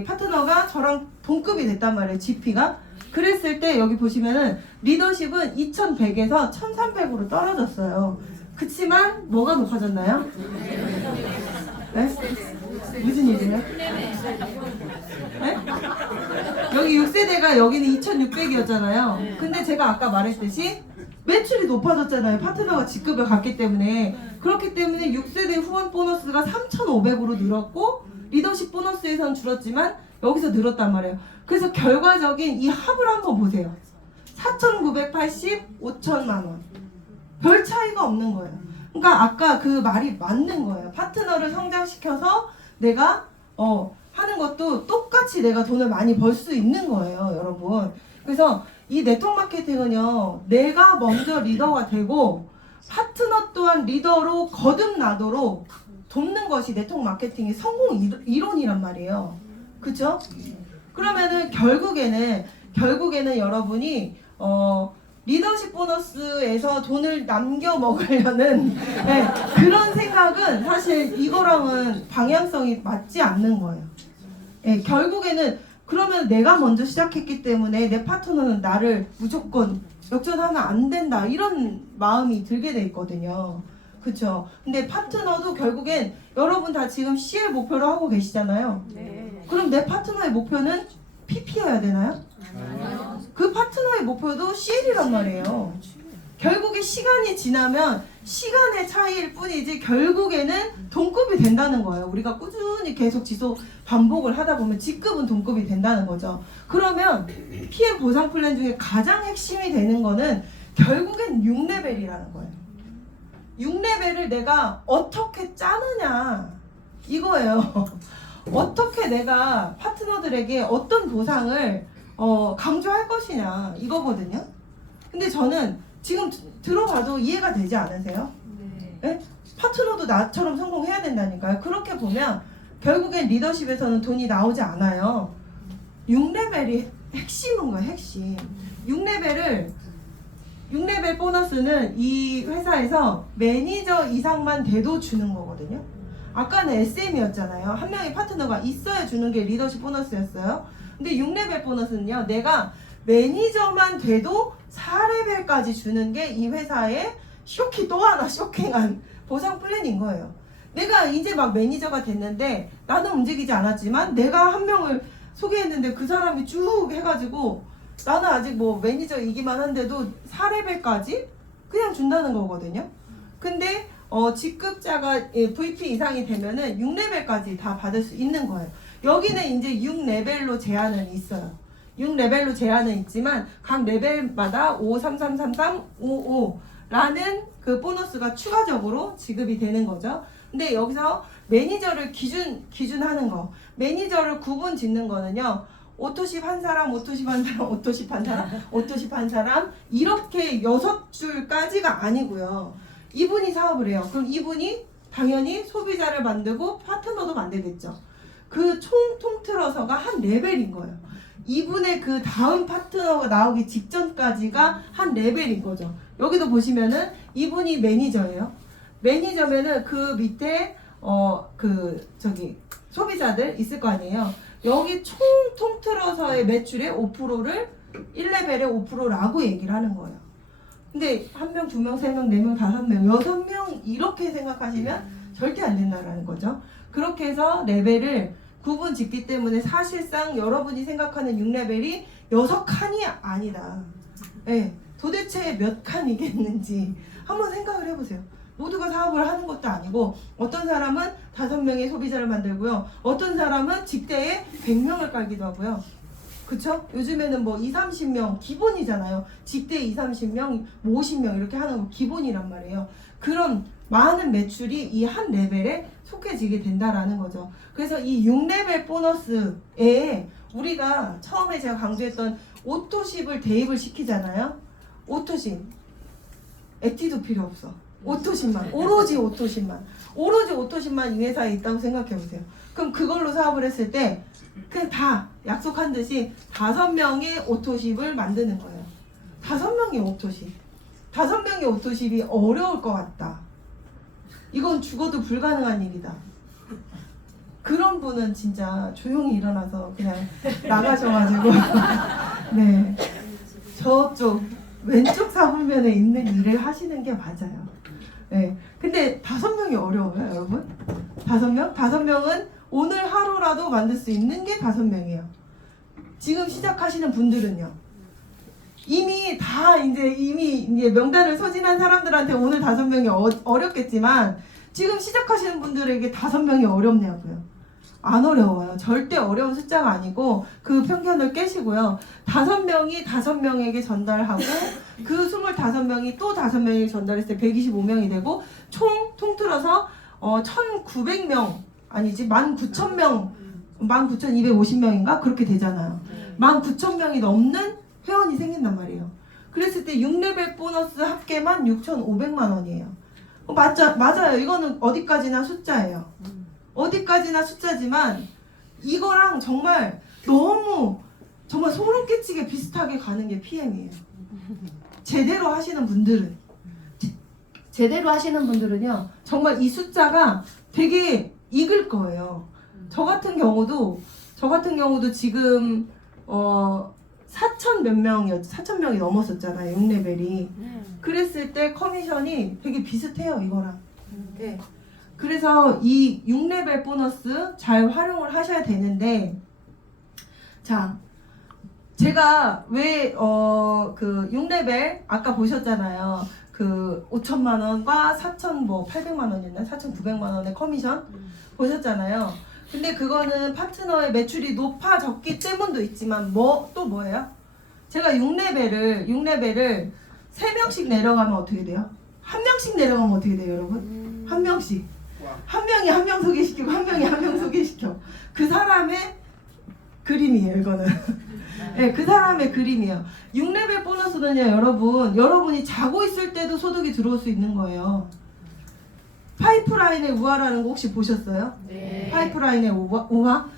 파트너가 저랑 동급이 됐단 말이에요. GP가. 그랬을 때 여기 보시면은 리더십은 2,100에서 1,300으로 떨어졌어요. 그치만 뭐가 높아졌나요? 네? 무슨 일이에요? 네? 여기 6세대가 여기는 2,600이었잖아요. 근데 제가 아까 말했듯이 매출이 높아졌잖아요. 파트너가 직급을 갔기 때문에. 그렇기 때문에 6세대 후원 보너스가 3,500으로 늘었고 리더십 보너스에선 줄었지만 여기서 늘었단 말이에요. 그래서 결과적인 이 합을 한번 보세요. 4,980, 5,000만 원. 별 차이가 없는 거예요. 그러니까 아까 그 말이 맞는 거예요. 파트너를 성장시켜서 내가 하는 것도 똑같이 내가 돈을 많이 벌 수 있는 거예요, 여러분. 그래서 이 네트워크 마케팅은요, 내가 먼저 리더가 되고 파트너 또한 리더로 거듭나도록 돕는 것이 네트워크 마케팅의 성공 이론이란 말이에요. 그쵸? 그러면은 결국에는 여러분이 리더십 보너스에서 돈을 남겨 먹으려는 네, 그런 생각은 사실 이거랑은 방향성이 맞지 않는 거예요. 네, 결국에는 그러면 내가 먼저 시작했기 때문에 내 파트너는 나를 무조건 역전하면 안 된다 이런 마음이 들게 돼 있거든요. 그쵸? 근데 파트너도 결국엔 여러분 다 지금 CL 목표로 하고 계시잖아요. 네. 그럼 내 파트너의 목표는 PP여야 되나요? 그 파트너의 목표도 CL이란 말이에요. 결국에 시간이 지나면 시간의 차이일 뿐이지 결국에는 동급이 된다는 거예요. 우리가 꾸준히 계속 지속 반복을 하다 보면 직급은 동급이 된다는 거죠. 그러면 PM 보상 플랜 중에 가장 핵심이 되는 거는 결국엔 6레벨이라는 거예요. 6레벨을 내가 어떻게 짜느냐 이거예요. 어떻게 내가 파트너들에게 어떤 보상을 강조할 것이냐 이거거든요. 근데 저는 지금 들어봐도 이해가 되지 않으세요? 네? 파트너도 나처럼 성공해야 된다니까요. 그렇게 보면 결국엔 리더십에서는 돈이 나오지 않아요. 6레벨이 핵심인 거예요. 핵심. 6레벨 보너스는 이 회사에서 매니저 이상만 돼도 주는 거거든요. 아까는 SM이었잖아요. 한 명의 파트너가 있어야 주는 게 리더십 보너스였어요. 근데 6레벨 보너스는요. 내가 매니저만 돼도 4레벨까지 주는 게 이 회사의 또 하나 쇼킹한 보상 플랜인 거예요. 내가 이제 막 매니저가 됐는데 나는 움직이지 않았지만 내가 한 명을 소개했는데 그 사람이 쭉 해가지고 나는 아직 뭐 매니저이기만 한데도 4레벨까지 그냥 준다는 거거든요. 근데 직급자가 VP 이상이 되면은 6레벨까지 다 받을 수 있는 거예요. 여기는 이제 6레벨로 제한은 있어요. 6레벨로 제한은 있지만 각 레벨마다 5, 3, 3, 3, 3, 5, 5라는 그 보너스가 추가적으로 지급이 되는 거죠. 근데 여기서 매니저를 기준하는 거, 매니저를 구분 짓는 거는요. 오토십 한 사람, 오토십 한 사람, 오토십 한 사람, 오토십 한 사람 이렇게 6줄까지가 아니고요. 이분이 사업을 해요. 그럼 이분이 당연히 소비자를 만들고 파트너도 만들겠죠. 그 총 통틀어서가 한 레벨인 거예요. 이분의 그 다음 파트너가 나오기 직전까지가 한 레벨인 거죠. 여기도 보시면은 이분이 매니저예요. 매니저면은 그 밑에 소비자들 있을 거 아니에요. 여기 총 통틀어서의 매출의 5%를 1레벨의 5%라고 얘기를 하는 거예요. 근데 1명, 2명, 3명, 4명, 5명, 6명 이렇게 생각하시면 절대 안 된다라는 거죠. 그렇게 해서 레벨을 구분 짓기 때문에 사실상 여러분이 생각하는 6레벨이 6칸이 아니다. 네, 도대체 몇 칸이겠는지 한번 생각을 해보세요. 모두가 사업을 하는 것도 아니고 어떤 사람은 5명의 소비자를 만들고요. 어떤 사람은 직대에 100명을 깔기도 하고요. 그쵸? 요즘에는 뭐 20, 30명 기본이잖아요. 직대 20, 30명, 50명 이렇게 하는 거 기본이란 말이에요. 그런 많은 매출이 이 한 레벨에 속해지게 된다라는 거죠. 그래서 이 6레벨 보너스에 우리가 처음에 제가 강조했던 오토십을 대입을 시키잖아요. 오토십. 에티도 필요 없어. 오토십만. 오로지 오토십만 이 회사에 있다고 생각해 보세요. 그럼 그걸로 사업을 했을 때 그냥 다 약속한 듯이 5명의 오토십을 만드는 거예요. 5명의 오토십. 5명의 오토십이 어려울 것 같다. 이건 죽어도 불가능한 일이다. 그런 분은 진짜 조용히 일어나서 그냥 나가셔가지고 네, 저쪽 왼쪽 사분면에 있는 일을 하시는 게 맞아요. 네, 근데 5명이 어려워요, 여러분? 5명? 5명은 오늘 하루라도 만들 수 있는 게 5명이에요. 지금 시작하시는 분들은요. 이미 명단을 소진한 사람들한테 오늘 5명이 어렵겠지만 지금 시작하시는 분들에게 5명이 어렵냐고요. 안 어려워요. 절대 어려운 숫자가 아니고 그 편견을 깨시고요. 5명이 5명에게 전달하고 그 25명이 또 5명에게 전달했을 때 125명이 되고 총 통틀어서 1900명 아니지 19,000명 19,250명인가 그렇게 되잖아요. 19,000명이 넘는 회원이 생긴단 말이에요. 그랬을 때 6레벨 보너스 합계만 6,500만 원이에요. 맞아요. 이거는 어디까지나 숫자예요. 어디까지나 숫자지만 이거랑 정말 너무 정말 소름 끼치게 비슷하게 가는 게 PM이에요. 제대로 하시는 분들은요 정말 이 숫자가 되게 익을 거예요. 저 같은 경우도 지금 4천 몇 명이었죠. 4천 명이 넘었었잖아요. 6레벨이. 그랬을 때 커미션이 되게 비슷해요. 이거랑. 네. 그래서 이 6레벨 보너스 잘 활용을 하셔야 되는데, 자, 제가 왜 그 6레벨 아까 보셨잖아요. 그 5천만 원과 4천 뭐 800만 원이었나? 4,900만 원의 커미션 보셨잖아요. 근데 그거는 파트너의 매출이 높아졌기 때문도 있지만 또 뭐예요? 제가 6레벨을 3명씩 내려가면 어떻게 돼요? 1명씩 내려가면 어떻게 돼요, 여러분? 1명씩. 한 명이 한 명 소개시키고 한 명이 한 명 소개시켜. 그 사람의 그림이에요, 이거는. 네, 그 사람의 그림이에요. 6레벨 보너스는요, 여러분이 자고 있을 때도 소득이 들어올 수 있는 거예요. 파이프라인의 우화라는 거 혹시 보셨어요? 네. 파이프라인의 우화?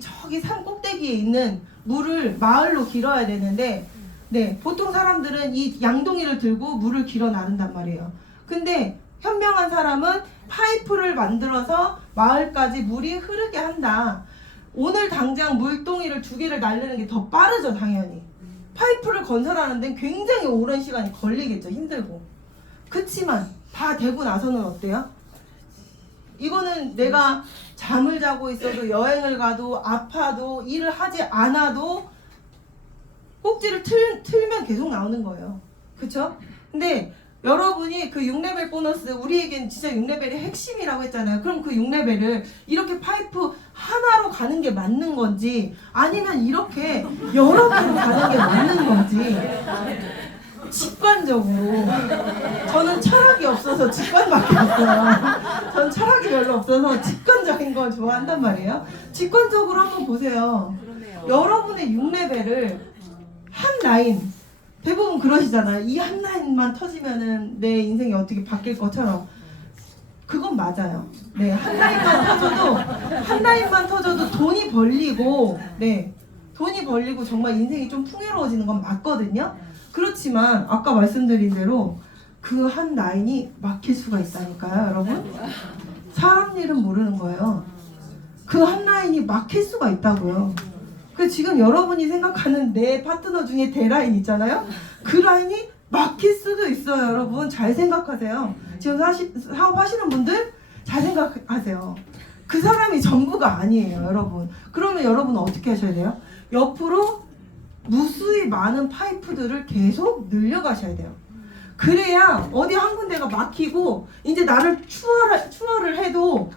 저기 산 꼭대기에 있는 물을 마을로 길어야 되는데, 네, 보통 사람들은 이 양동이를 들고 물을 길어 나른단 말이에요. 근데 현명한 사람은 파이프를 만들어서 마을까지 물이 흐르게 한다. 오늘 당장 물동이를 2개를 날리는 게 더 빠르죠, 당연히. 파이프를 건설하는 데는 굉장히 오랜 시간이 걸리겠죠, 힘들고. 그치만 다 되고 나서는 어때요? 이거는 내가 잠을 자고 있어도, 여행을 가도, 아파도, 일을 하지 않아도 꼭지를 틀면 계속 나오는 거예요. 그쵸? 근데 여러분이 그 6레벨 보너스, 우리에겐 진짜 6레벨이 핵심이라고 했잖아요. 그럼 그 6레벨을 이렇게 파이프 하나로 가는 게 맞는 건지, 아니면 이렇게 여러 개로 가는 게 맞는 건지, 직관적으로. 저는 철학이 없어서 직관밖에 없어요. 저는 철학이 별로 없어서 직관적인 걸 좋아한단 말이에요. 직관적으로 한번 보세요. 여러분의 6레벨을 한 라인, 대부분 그러시잖아요. 이 한 라인만 터지면은 내 인생이 어떻게 바뀔 것처럼. 그건 맞아요. 네, 한 라인만 터져도 돈이 벌리고, 네, 돈이 벌리고 정말 인생이 좀 풍요로워지는 건 맞거든요. 그렇지만 아까 말씀드린 대로 그 한 라인이 막힐 수가 있다니까요, 여러분. 사람 일은 모르는 거예요. 그 한 라인이 막힐 수가 있다고요. 그 지금 여러분이 생각하는 내 파트너 중에 대라인 있잖아요. 그 라인이 막힐 수도 있어요, 여러분. 잘 생각하세요. 지금 사업하시는 분들 잘 생각하세요. 그 사람이 전부가 아니에요, 여러분. 그러면 여러분은 어떻게 하셔야 돼요? 옆으로 무수히 많은 파이프들을 계속 늘려가셔야 돼요. 그래야 어디 한 군데가 막히고 이제 나를 추월을 해도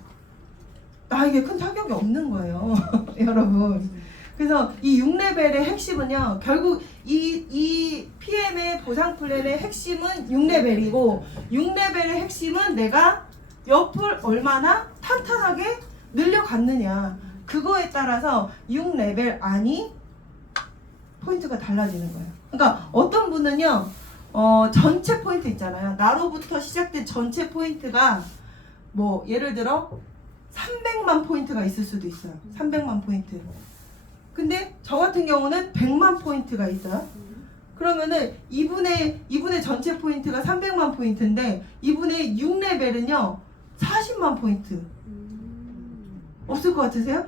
나에게 큰 타격이 없는 거예요. 여러분. 그래서 이 6레벨의 핵심은요, 결국 이 PM의 보상 플랜의 핵심은 6레벨이고, 6레벨의 핵심은 내가 옆을 얼마나 탄탄하게 늘려갔느냐. 그거에 따라서 6레벨 안이 포인트가 달라지는 거예요. 그러니까 어떤 분은요, 전체 포인트 있잖아요. 나로부터 시작된 전체 포인트가 뭐 예를 들어 300만 포인트가 있을 수도 있어요. 300만 포인트. 근데 저 같은 경우는 100만 포인트가 있어요. 그러면은 이분의 전체 포인트가 300만 포인트인데 이분의 6레벨은요 40만 포인트. 없을 것 같으세요?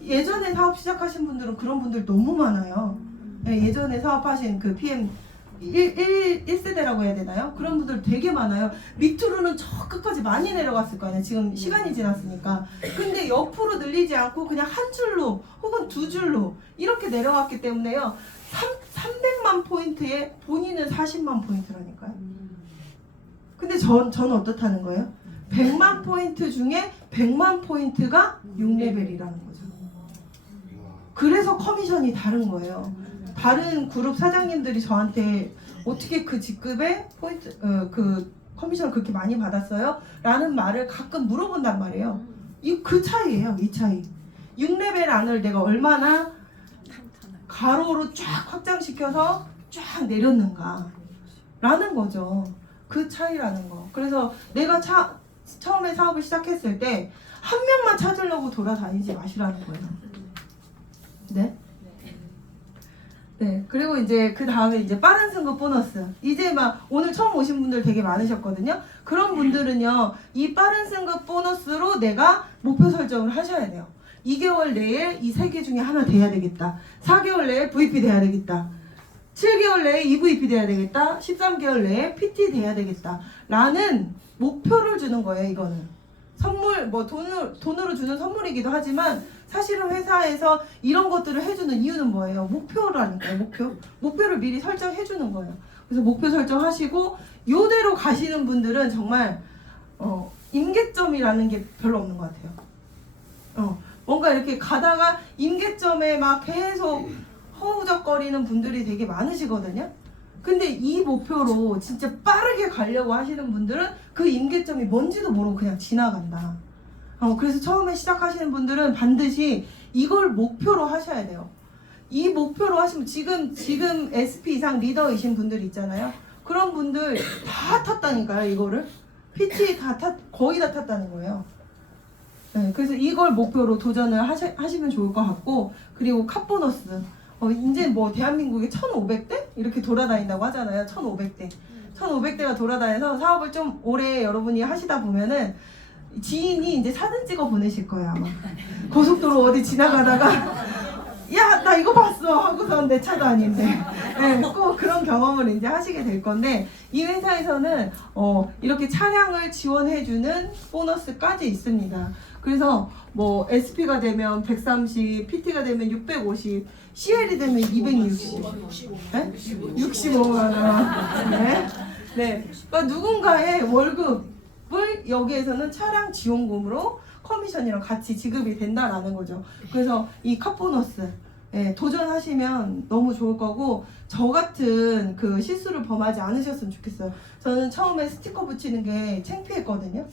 예전에 사업 시작하신 분들은 그런 분들 너무 많아요. 네, 예전에 사업하신 그 PM 1세대라고 해야 되나요? 그런 분들 되게 많아요. 밑으로는 저 끝까지 많이 내려갔을 거 아니에요. 지금 시간이 지났으니까. 근데 옆으로 늘리지 않고 그냥 한 줄로 혹은 2줄로 이렇게 내려갔기 때문에요. 300만 포인트에 본인은 40만 포인트라니까요. 근데 저는 어떻다는 거예요? 100만 포인트 중에 100만 포인트가 6레벨이라는 거죠. 그래서 커미션이 다른 거예요. 다른 그룹 사장님들이 저한테 어떻게 그 직급에 포인트, 그 커미션을 그렇게 많이 받았어요? 라는 말을 가끔 물어본단 말이에요. 그 차이예요, 이 차이. 6레벨 안을 내가 얼마나 가로로 쫙 확장시켜서 쫙 내렸는가 라는 거죠. 그 차이라는 거. 그래서 내가 처음에 사업을 시작했을 때 한 명만 찾으려고 돌아다니지 마시라는 거예요. 네? 네. 그리고 이제 그 다음에 이제 빠른 승급 보너스. 이제 막 오늘 처음 오신 분들 되게 많으셨거든요. 그런 분들은요, 이 빠른 승급 보너스로 내가 목표 설정을 하셔야 돼요. 2개월 내에 이 3개 중에 하나 돼야 되겠다. 4개월 내에 VP 돼야 되겠다. 7개월 내에 EVP 돼야 되겠다. 13개월 내에 PT 돼야 되겠다. 라는 목표를 주는 거예요, 이거는. 선물, 뭐 돈으로 주는 선물이기도 하지만 사실은 회사에서 이런 것들을 해주는 이유는 뭐예요? 목표라니까요, 목표. 목표를 미리 설정해 주는 거예요. 그래서 목표 설정하시고 요대로 가시는 분들은 정말 임계점이라는 게 별로 없는 것 같아요. 뭔가 이렇게 가다가 임계점에 막 계속 허우적거리는 분들이 되게 많으시거든요. 근데 이 목표로 진짜 빠르게 가려고 하시는 분들은 그 임계점이 뭔지도 모르고 그냥 지나간다. 그래서 처음에 시작하시는 분들은 반드시 이걸 목표로 하셔야 돼요. 이 목표로 하시면 지금 SP 이상 리더이신 분들 있잖아요. 그런 분들 다 탔다니까요, 이거를. PT 거의 다 탔다는 거예요. 네, 그래서 이걸 목표로 도전을 하시면 좋을 것 같고, 그리고 캅보너스. 이제 뭐 대한민국에 1,500대? 이렇게 돌아다닌다고 하잖아요. 1,500대. 1,500대가 돌아다녀서 사업을 좀 오래 여러분이 하시다 보면은 지인이 이제 사진 찍어 보내실 거예요, 아마. 고속도로 어디 지나가다가 야, 나 이거 봤어 하고선 내 차도 아닌데. 네, 꼭 그런 경험을 이제 하시게 될 건데, 이 회사에서는 이렇게 차량을 지원해주는 보너스까지 있습니다. 그래서 뭐 SP가 되면 130, PT가 되면 650, CL이 되면 260, 네? 65만 원. 네. 네. 그러니까 누군가의 월급을 여기에서는 차량 지원금으로 커미션이랑 같이 지급이 된다라는 거죠. 그래서 이 캅보너스 도전하시면 너무 좋을 거고, 저 같은 그 실수를 범하지 않으셨으면 좋겠어요. 저는 처음에 스티커 붙이는 게 창피했거든요.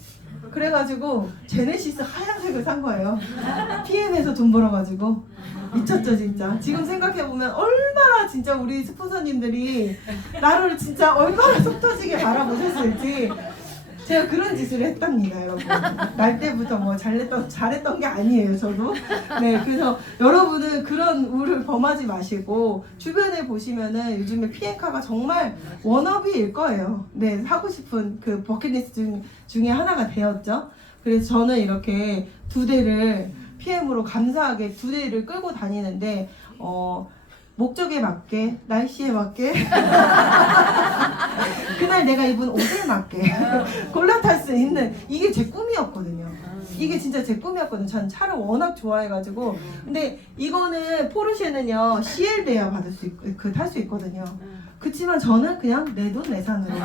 그래가지고 제네시스 하얀색을 산 거예요. PM에서 돈 벌어가지고. 미쳤죠, 진짜. 지금 생각해보면 얼마나 진짜 우리 스폰서님들이 나를 진짜 얼마나 속 터지게 바라보셨을지. 제가 그런 짓을 했답니다, 여러분. 날 때부터 뭐 잘했던 게 아니에요, 저도. 네, 그래서 여러분은 그런 우를 범하지 마시고, 주변에 보시면은 요즘에 PM카가 정말 워너비일 거예요. 네, 하고 싶은 그 버킷리스트 중에 하나가 되었죠. 그래서 저는 이렇게 2대를 PM으로 감사하게 2대를 끌고 다니는데, 목적에 맞게, 날씨에 맞게, 그날 내가 입은 옷에 맞게 골라 탈 수 있는, 이게 제 꿈이었거든요. 이게 진짜 제 꿈이었거든요. 전 차를 워낙 좋아해가지고. 근데 이거는 포르쉐는요, CL 돼야 탈 수 있거든요. 그치만 저는 그냥 내 돈 내산으로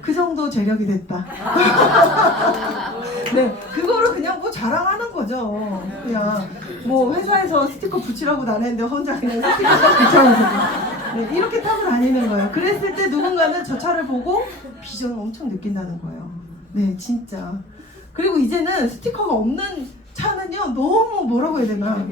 그 정도 재력이 됐다. 네, 그거를 그냥 뭐 자랑하는 거죠. 그냥 뭐 회사에서 스티커 붙이라고 나랬는데 혼자 그냥 스티커 붙여가지고 네, 이렇게 타고 다니는 거예요. 그랬을 때 누군가는 저 차를 보고 비전을 엄청 느낀다는 거예요. 네, 진짜. 그리고 이제는 스티커가 없는 차는요, 너무 뭐라고 해야 되나,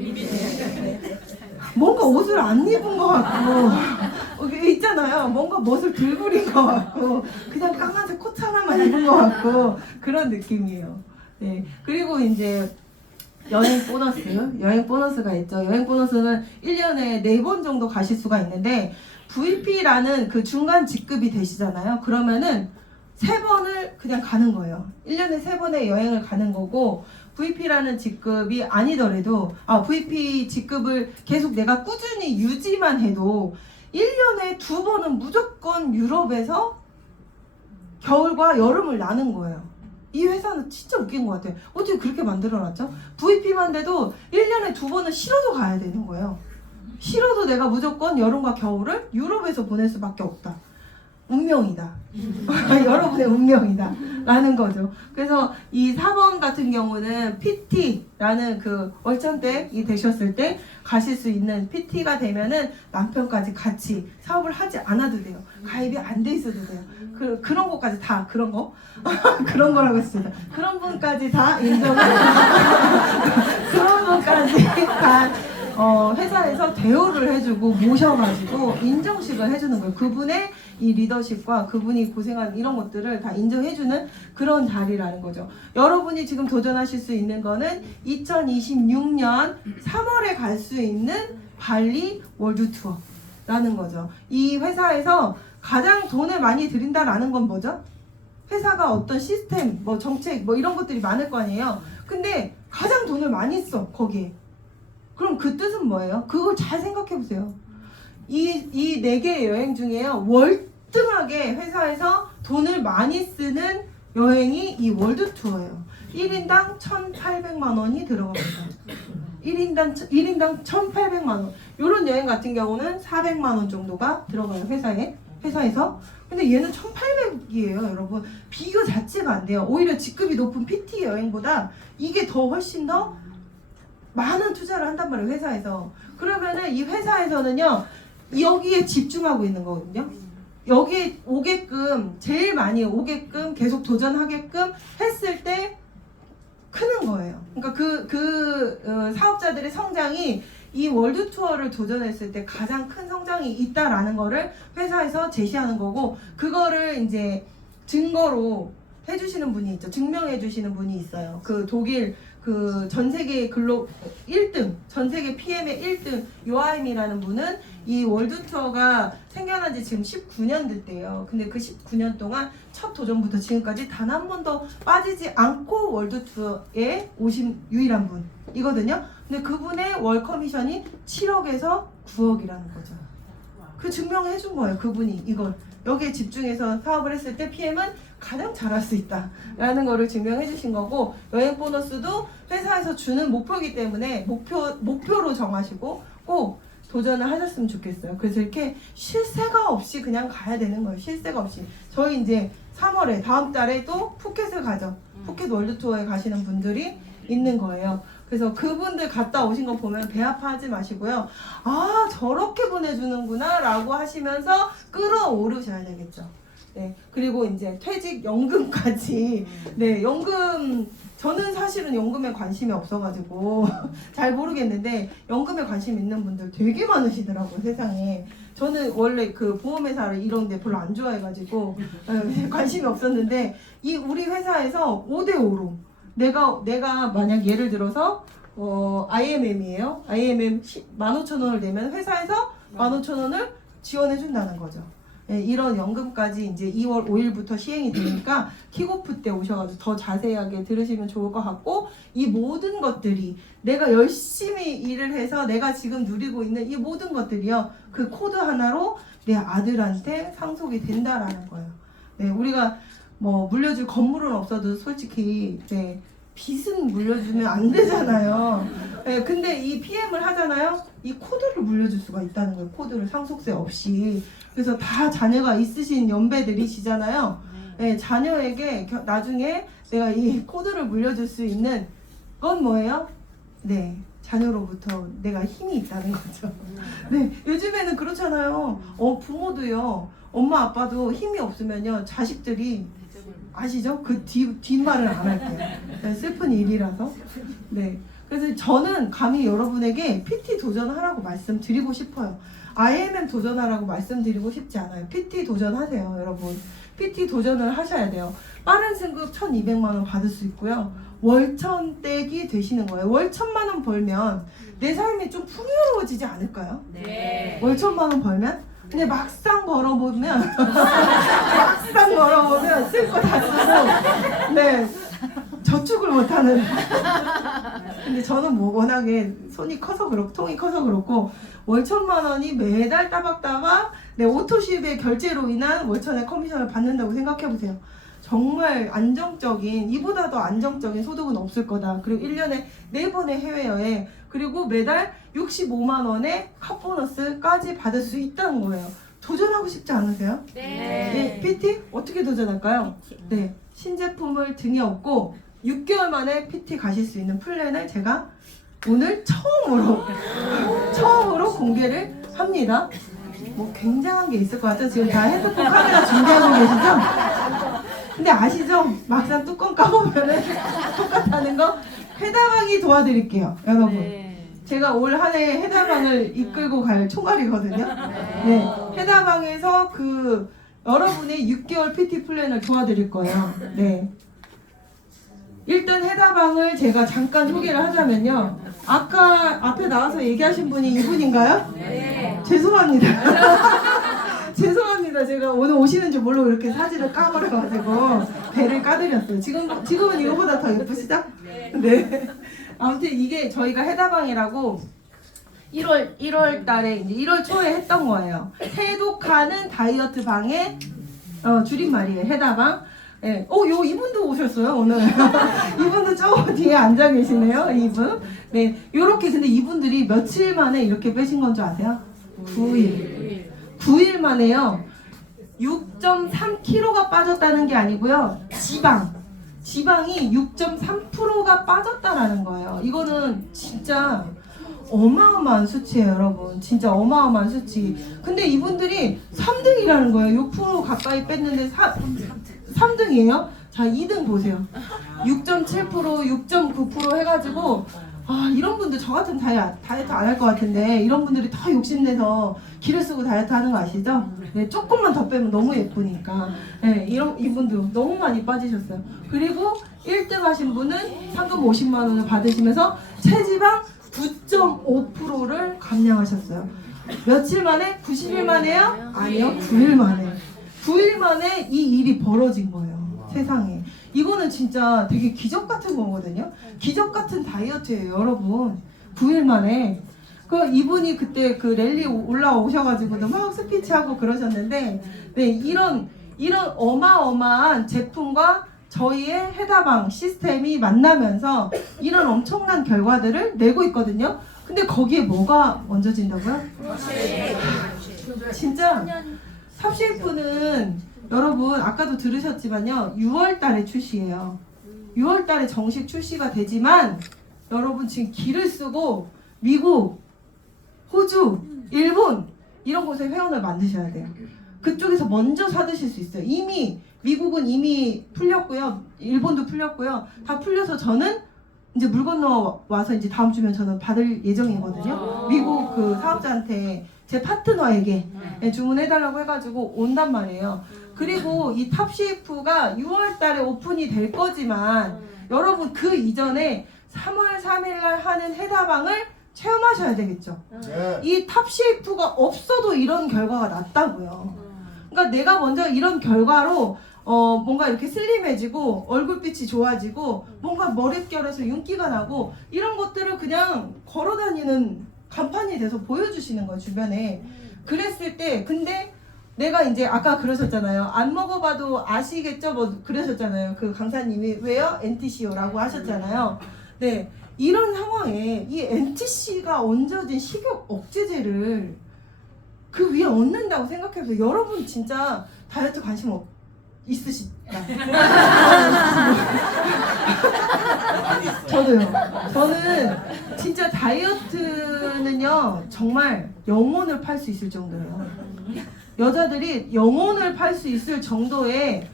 뭔가 옷을 안 입은 것 같고, 있잖아요. 뭔가 멋을 들부린 것 같고, 그냥 까만색 코트 하나만 입은 것 같고, 그런 느낌이에요. 네. 그리고 이제 여행 보너스가 있죠. 여행 보너스는 1년에 4번 정도 가실 수가 있는데, VP라는 그 중간 직급이 되시잖아요. 그러면은 3번을 그냥 가는 거예요. 1년에 3번의 여행을 가는 거고, VP라는 직급이 아니더라도, VP 직급을 계속 내가 꾸준히 유지만 해도 1년에 2번은 무조건 유럽에서 겨울과 여름을 나는 거예요. 이 회사는 진짜 웃긴 것 같아요. 어떻게 그렇게 만들어놨죠? VP만 돼도 1년에 2번은 쉬러도 가야 되는 거예요. 쉬러도 내가 무조건 여름과 겨울을 유럽에서 보낼 수밖에 없다. 운명이다. 여러분의 운명이다. 라는 거죠. 그래서 이 4번 같은 경우는 PT라는 그 월천댁이 되셨을 때 가실 수 있는, PT가 되면은 남편까지 같이 사업을 하지 않아도 돼요. 가입이 안 돼 있어도 돼요. 그런 것까지 다, 그런 거? 그런 거라고 했습니다. 그런 분까지 다 인정을 그런 분까지 다 회사에서 대우를 해주고 모셔가지고 인정식을 해주는 거예요. 그분의 이 리더십과 그분이 고생한 이런 것들을 다 인정해주는 그런 자리라는 거죠. 여러분이 지금 도전하실 수 있는 거는 2026년 3월에 갈 수 있는 발리 월드 투어라는 거죠. 이 회사에서 가장 돈을 많이 들인다라는 건 뭐죠? 회사가 어떤 시스템, 뭐 정책, 뭐 이런 것들이 많을 거 아니에요. 근데 가장 돈을 많이 써 거기에. 그럼 그 뜻은 뭐예요? 그걸 잘 생각해 보세요. 이 네 개의 여행 중에요, 월등하게 회사에서 돈을 많이 쓰는 여행이 이 월드 투어예요. 1인당 1,800만 원이 들어갑니다. 1인당 1,800만 원. 이런 여행 같은 경우는 400만 원 정도가 들어가요, 회사에서. 근데 얘는 1,800이에요, 여러분. 비교 자체가 안 돼요. 오히려 직급이 높은 PT 여행보다 이게 더 훨씬 더 많은 투자를 한단 말이에요, 회사에서. 그러면은 이 회사에서는요, 여기에 집중하고 있는 거거든요. 여기에 오게끔, 제일 많이 오게끔, 계속 도전하게끔 했을 때 크는 거예요. 그러니까 사업자들의 성장이 이 월드 투어를 도전했을 때 가장 큰 성장이 있다라는 거를 회사에서 제시하는 거고, 그거를 이제 증거로 해주시는 분이 있죠. 증명해 주시는 분이 있어요. 그 독일 그 전 세계 1등, 전 세계 PM의 1등 요아임이라는 분은 이 월드 투어가 생겨난 지 지금 19년 됐대요. 근데 그 19년 동안 첫 도전부터 지금까지 단 한 번도 빠지지 않고 월드 투어에 오신 유일한 분이거든요. 근데 그분의 월 커미션이 7억에서 9억이라는 거죠. 그 증명해 준 거예요, 그분이. 이걸 여기에 집중해서 사업을 했을 때 PM은 가장 잘할 수 있다라는 거를 증명해 주신 거고, 여행 보너스도 회사에서 주는 목표이기 때문에 목표로 정하시고 꼭 도전을 하셨으면 좋겠어요. 그래서 이렇게 쉴 새가 없이 그냥 가야 되는 거예요. 쉴 새가 없이. 저희 이제 3월에 다음 달에 또 푸켓을 가죠. 푸켓 월드 투어에 가시는 분들이 있는 거예요. 그래서 그분들 갔다 오신 거 보면 배 아파하지 마시고요. 아, 저렇게 보내주는구나 라고 하시면서 끌어오르셔야 되겠죠. 네, 그리고 이제 퇴직 연금까지. 네, 연금, 저는 사실은 연금에 관심이 없어가지고 잘 모르겠는데 연금에 관심 있는 분들 되게 많으시더라고요, 세상에. 저는 원래 그 보험회사를 이런 데 별로 안 좋아해가지고 관심이 없었는데, 이 우리 회사에서 5대5로 내가 만약 예를 들어서 IMM이에요. IMM 15,000원을 내면 회사에서 15,000원을 지원해 준다는 거죠. 네, 이런 연금까지 이제 2월 5일부터 시행이 되니까 킥오프 때 오셔가지고 더 자세하게 들으시면 좋을 것 같고, 이 모든 것들이 내가 열심히 일을 해서 내가 지금 누리고 있는 이 모든 것들이요, 그 코드 하나로 내 아들한테 상속이 된다라는 거예요. 네, 우리가 뭐 물려줄 건물은 없어도 솔직히 네, 빚은 물려주면 안 되잖아요. 네, 근데 이 PM을 하잖아요. 이 코드를 물려줄 수가 있다는 거예요. 코드를 상속세 없이. 그래서 다 자녀가 있으신 연배들이시잖아요. 네, 자녀에게 나중에 내가 이 코드를 물려줄 수 있는 건 뭐예요? 네, 자녀로부터 내가 힘이 있다는 거죠. 네, 요즘에는 그렇잖아요. 부모도요, 엄마 아빠도 힘이 없으면요, 자식들이 아시죠? 그 뒷말을 안 할게요. 네, 슬픈 일이라서. 네. 그래서 저는 감히 여러분에게 PT 도전하라고 말씀드리고 싶어요. IMM 도전하라고 말씀드리고 싶지 않아요. PT 도전하세요, 여러분. PT 도전을 하셔야 돼요. 빠른 승급 1,200만 원 받을 수 있고요. 월천댁이 되시는 거예요. 월 1,000만 원 벌면 내 삶이 좀 풍요로워지지 않을까요? 네. 월 1,000만 원 벌면? 근데 막상 벌어보면 쓸 거 다 쓰고, 네, 저축을 못하는. 근데 저는 뭐 워낙에 손이 커서 그렇고 통이 커서 그렇고 월 1,000만 원이 매달 따박따박 내 오토쉽의 결제로 인한 월천의 커미션을 받는다고 생각해보세요. 정말 안정적인, 이보다 더 안정적인 소득은 없을 거다. 그리고 1년에 4번의 해외여행, 그리고 매달 65만 원의 컵보너스까지 받을 수 있다는 거예요. 도전하고 싶지 않으세요? 네. 네, PT 어떻게 도전할까요? 네, 신제품을 등에 업고 6개월 만에 PT 가실 수 있는 플랜을 제가 오늘 처음으로 공개를 합니다. 뭐 굉장한 게 있을 것 같죠? 지금 다 핸드폰 카메라 준비하고 계시죠? 근데 아시죠? 막상 뚜껑 까보면은 똑같다는 거. 해다방이 도와드릴게요, 여러분. 네. 제가 올 한 해 해다방을 이끌고 갈 총괄이거든요. 네, 해다방에서 그 여러분의 6개월 PT 플랜을 도와드릴 거예요. 네. 일단 해다방을 제가 잠깐 소개를 하자면요. 아까 앞에 나와서 얘기하신 분이 이분인가요? 네. 죄송합니다. 죄송합니다. 제가 오늘 오시는 줄 모르고 이렇게 사진을 까버려가지고 배를 까드렸어요. 지금은 이거보다 더 예쁘시죠? 네. 아무튼 이게 저희가 해다방이라고 1월 달에 이제 1월 초에 했던 거예요. 해독하는 다이어트 방의 줄임말이에요. 해다방. 네. 이분도 오셨어요, 오늘. 이분도 저 뒤에 앉아 계시네요, 이분. 네. 요렇게, 근데 이분들이 며칠 만에 이렇게 빼신 건 줄 아세요? 9일. 9일 만에요. 6.3kg가 빠졌다는 게 아니고요. 지방이 6.3%가 빠졌다라는 거예요. 이거는 진짜 어마어마한 수치예요, 여러분. 진짜 어마어마한 수치. 근데 이분들이 3등이라는 거예요. 6% 가까이 뺐는데 3등이에요? 자, 2등 보세요. 6.7%, 6.9% 해가지고 이런 분들 저 같은 다이어트 안 할 것 같은데 이런 분들이 더 욕심내서 기를 쓰고 다이어트 하는 거 아시죠? 네, 조금만 더 빼면 너무 예쁘니까. 네, 이분도 너무 많이 빠지셨어요. 그리고 1등 하신 분은 상금 50만 원을 받으시면서 체지방 9.5%를 감량하셨어요. 며칠 만에? 90일 만에요? 아니요, 9일 만에. 9일 만에 이 일이 벌어진 거예요. 세상에. 이거는 진짜 되게 기적 같은 거거든요. 기적 같은 다이어트예요, 여러분. 9일 만에. 이분이 그때 그 랠리 올라오셔가지고도 막 스피치하고 그러셨는데, 네, 이런 어마어마한 제품과 저희의 해다방 시스템이 만나면서 이런 엄청난 결과들을 내고 있거든요. 근데 거기에 뭐가 얹어진다고요? 진짜 탑쉐이프는 여러분 아까도 들으셨지만요, 6월 달에 출시해요. 6월 달에 정식 출시가 되지만 여러분 지금 기를 쓰고 미국, 호주, 일본 이런 곳에 회원을 만드셔야 돼요. 그쪽에서 먼저 사드실 수 있어요. 이미 미국은 이미 풀렸고요. 일본도 풀렸고요. 다 풀려서 저는 이제 물 건너 와서 이제 다음 주면 저는 받을 예정이거든요. 미국 그 사업자한테 제 파트너에게 주문해달라고 해가지고 온단 말이에요. 그리고 이 탑쉐이프가 6월 달에 오픈이 될 거지만 여러분 그 이전에 3월 3일 날 하는 해다방을 체험하셔야 되겠죠. 이 탑쉐이프가 없어도 이런 결과가 났다고요. 그러니까 내가 먼저 이런 결과로 뭔가 이렇게 슬림해지고 얼굴빛이 좋아지고 뭔가 머릿결에서 윤기가 나고 이런 것들을 그냥 걸어다니는 간판이 돼서 보여주시는 거예요, 주변에. 그랬을 때 근데 내가 이제 아까 그러셨잖아요. 안 먹어봐도 아시겠죠? 뭐 그러셨잖아요. 그 강사님이 왜요? NTC요라고 하셨잖아요. 네, 이런 상황에 이 NTC가 얹어진 식욕 억제제를 그 위에 얹는다고 생각해서 여러분 진짜 다이어트 관심 있으시다. 저도요. 저는 진짜 다이어트는요 정말 영혼을 팔 수 있을 정도예요. 여자들이 영혼을 팔 수 있을 정도의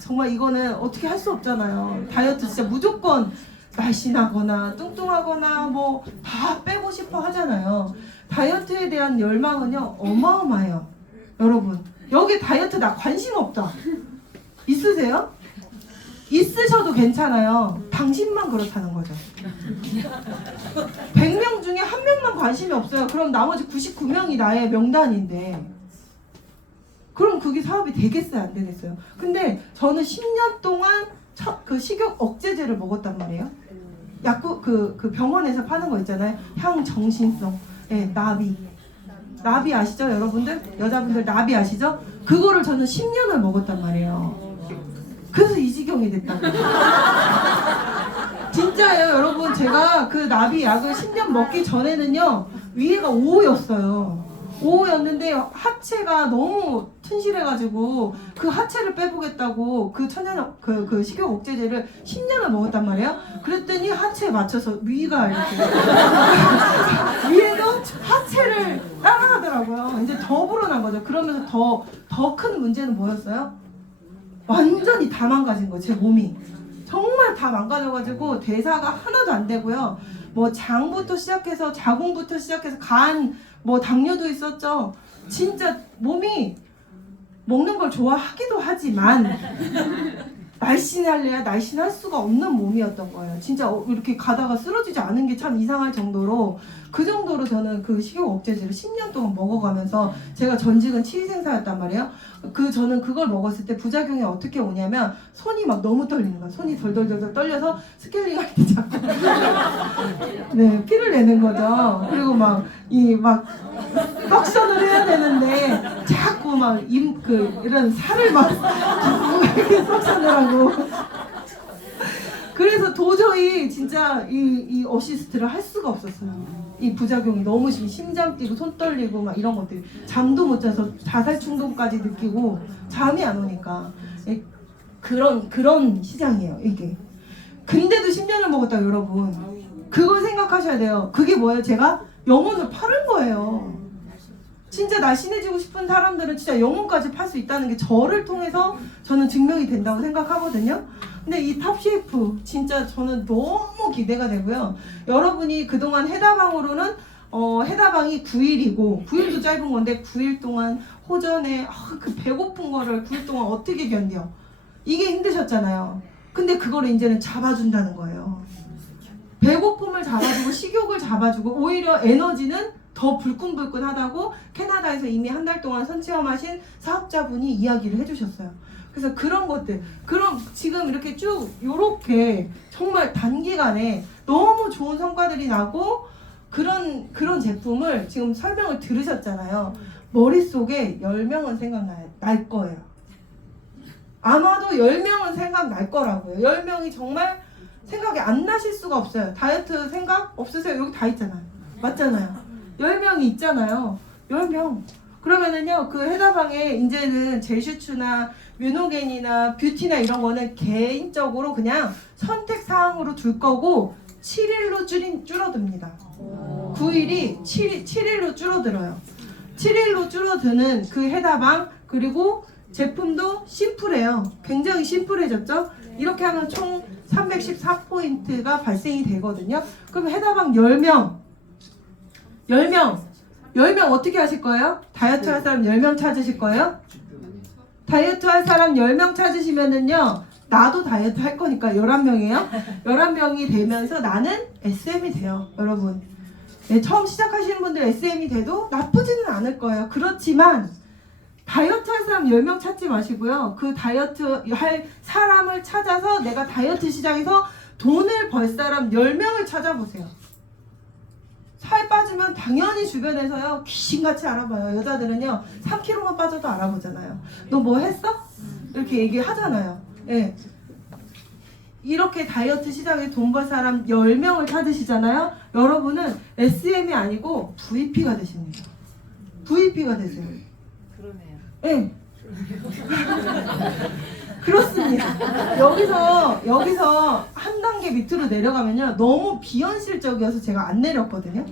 정말 이거는 어떻게 할 수 없잖아요. 다이어트 진짜 무조건 날씬하거나 뚱뚱하거나 뭐 다 빼고 싶어 하잖아요. 다이어트에 대한 열망은요 어마어마해요. 여러분 여기 다이어트 나 관심 없다 있으세요? 있으셔도 괜찮아요. 당신만 그렇다는 거죠. 100명 중에 한 명만 관심이 없어요. 그럼 나머지 99명이 나의 명단인데 그럼 그게 사업이 되겠어요? 안 되겠어요? 근데 저는 10년 동안 그 식욕 억제제를 먹었단 말이에요. 그 병원에서 파는 거 있잖아요. 향정신성. 네, 나비 아시죠 여러분들? 여자분들 나비 아시죠? 그거를 저는 10년을 먹었단 말이에요. 그래서 이 지경이 됐다고. 진짜예요 여러분. 제가 그 나비 약을 10년 먹기 전에는요 위에가 5였어요. 5였는데 하체가 너무 튼실해가지고 그 하체를 빼보겠다고 그 그 식욕 억제제를 10년을 먹었단 말이에요. 그랬더니 하체에 맞춰서 위가 이렇게 위에도 하체를 따라하더라고요. 이제 더 불어난 거죠. 그러면서 더 큰 문제는 뭐였어요? 완전히 다 망가진 거예요. 제 몸이 정말 다 망가져가지고 대사가 하나도 안 되고요. 뭐 장부터 시작해서 자궁부터 시작해서 간, 뭐 당뇨도 있었죠. 진짜 몸이 먹는 걸 좋아하기도 하지만 날씬할래야 날씬할 수가 없는 몸이었던 거예요. 진짜 이렇게 가다가 쓰러지지 않은 게 참 이상할 정도로, 그 정도로 저는 그 식욕 억제제를 10년 동안 먹어가면서, 제가 전직은 치위생사였단 말이에요. 저는 그걸 먹었을 때 부작용이 어떻게 오냐면 손이 막 너무 떨리는 거야. 손이 덜덜덜 떨려서 스케일링 할 때 자꾸 네, 피를 내는 거죠. 그리고 막 떡션을 해야 되는데 자꾸 막 이런 살을 막 이렇게 떡션을 하고. 그래서 도저히 진짜 이 어시스트를 할 수가 없었어요. 이 부작용이 너무 심장 뛰고 손 떨리고 막 이런 것들이, 잠도 못 자서 자살 충동까지 느끼고, 잠이 안 오니까. 그런 시장이에요 이게. 근데도 10년을 먹었다고 여러분. 그걸 생각하셔야 돼요. 그게 뭐예요? 제가 영혼을 팔은 거예요. 진짜 날씬해지고 싶은 사람들은 진짜 영혼까지 팔 수 있다는 게 저를 통해서 저는 증명이 된다고 생각하거든요. 근데 이 탑셰프 진짜 저는 너무 기대가 되고요. 여러분이 그동안 해다방으로는 해다방이 9일이고 9일도 짧은 건데 9일 동안 호전에 그 배고픈 거를 9일 동안 어떻게 견뎌? 이게 힘드셨잖아요. 근데 그거를 이제는 잡아준다는 거예요. 배고픔을 잡아주고 식욕을 잡아주고, 오히려 에너지는 더 불끈불끈하다고 캐나다에서 이미 한 달 동안 선체험하신 사업자분이 이야기를 해주셨어요. 그래서 그런 것들, 지금 이렇게 쭉 요렇게 정말 단기간에 너무 좋은 성과들이 나고, 그런 제품을 지금 설명을 들으셨잖아요. 머릿속에 10명은 생각날 거예요. 아마도 10명은 생각날 거라고요. 10명이 정말 생각이 안 나실 수가 없어요. 다이어트 생각 없으세요? 여기 다 있잖아요. 맞잖아요. 10명이 있잖아요. 10명. 그러면은요, 그 해다방에 이제는 젤슈츠나 뮤노겐이나 뷰티나 이런 거는 개인적으로 그냥 선택사항으로 둘 거고, 7일로 줄어듭니다. 9일이 7일로 줄어들어요. 7일로 줄어드는 그 해다방, 그리고 제품도 심플해요. 굉장히 심플해졌죠? 이렇게 하면 총 314포인트가 발생이 되거든요. 그럼 해다방 10명 어떻게 하실 거예요? 다이어트 할 사람 10명 찾으실 거예요? 다이어트 할 사람 10명 찾으시면은요, 나도 다이어트 할 거니까 11명이에요. 11명이 되면서 나는 SM이 돼요, 여러분. 네, 처음 시작하시는 분들 SM이 돼도 나쁘지는 않을 거예요. 그렇지만 다이어트 할 사람 10명 찾지 마시고요. 그 다이어트 할 사람을 찾아서 내가 다이어트 시장에서 돈을 벌 사람 10명을 찾아보세요. 살 빠지면 당연히 주변에서요, 귀신같이 알아봐요. 여자들은요, 3kg만 빠져도 알아보잖아요. 너 뭐 했어? 이렇게 얘기하잖아요. 네. 이렇게 다이어트 시장에 돈 벌 사람 10명을 찾으시잖아요. 여러분은 SM이 아니고 VP가 되십니다. VP가 되세요. 그러네요. 네. 그렇습니다. 여기서 한 단계 밑으로 내려가면요, 너무 비현실적이어서 제가 안 내렸거든요.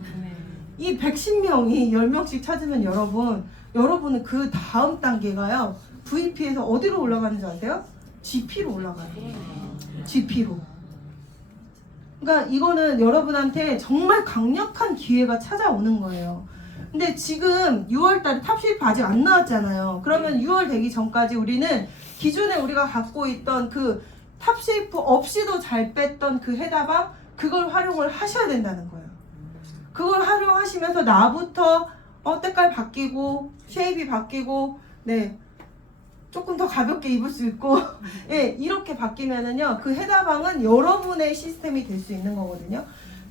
이 110명이 10명씩 찾으면 여러분은 그 다음 단계가요, VP에서 어디로 올라가는 줄 아세요? GP로 올라가요. GP로. 그러니까 이거는 여러분한테 정말 강력한 기회가 찾아오는 거예요. 근데 지금 6월달에 탑쉐이프 아직 안 나왔잖아요. 그러면 6월 되기 전까지 우리는 기존에 우리가 갖고 있던 그 탑쉐이프 없이도 잘 뺐던 그 해다방, 그걸 활용을 하셔야 된다는 거예요. 그걸 활용하시면서 나부터 때깔 바뀌고 쉐입이 바뀌고, 네, 조금 더 가볍게 입을 수 있고 예, 이렇게 바뀌면은요, 그 해다방은 여러분의 시스템이 될 수 있는 거거든요.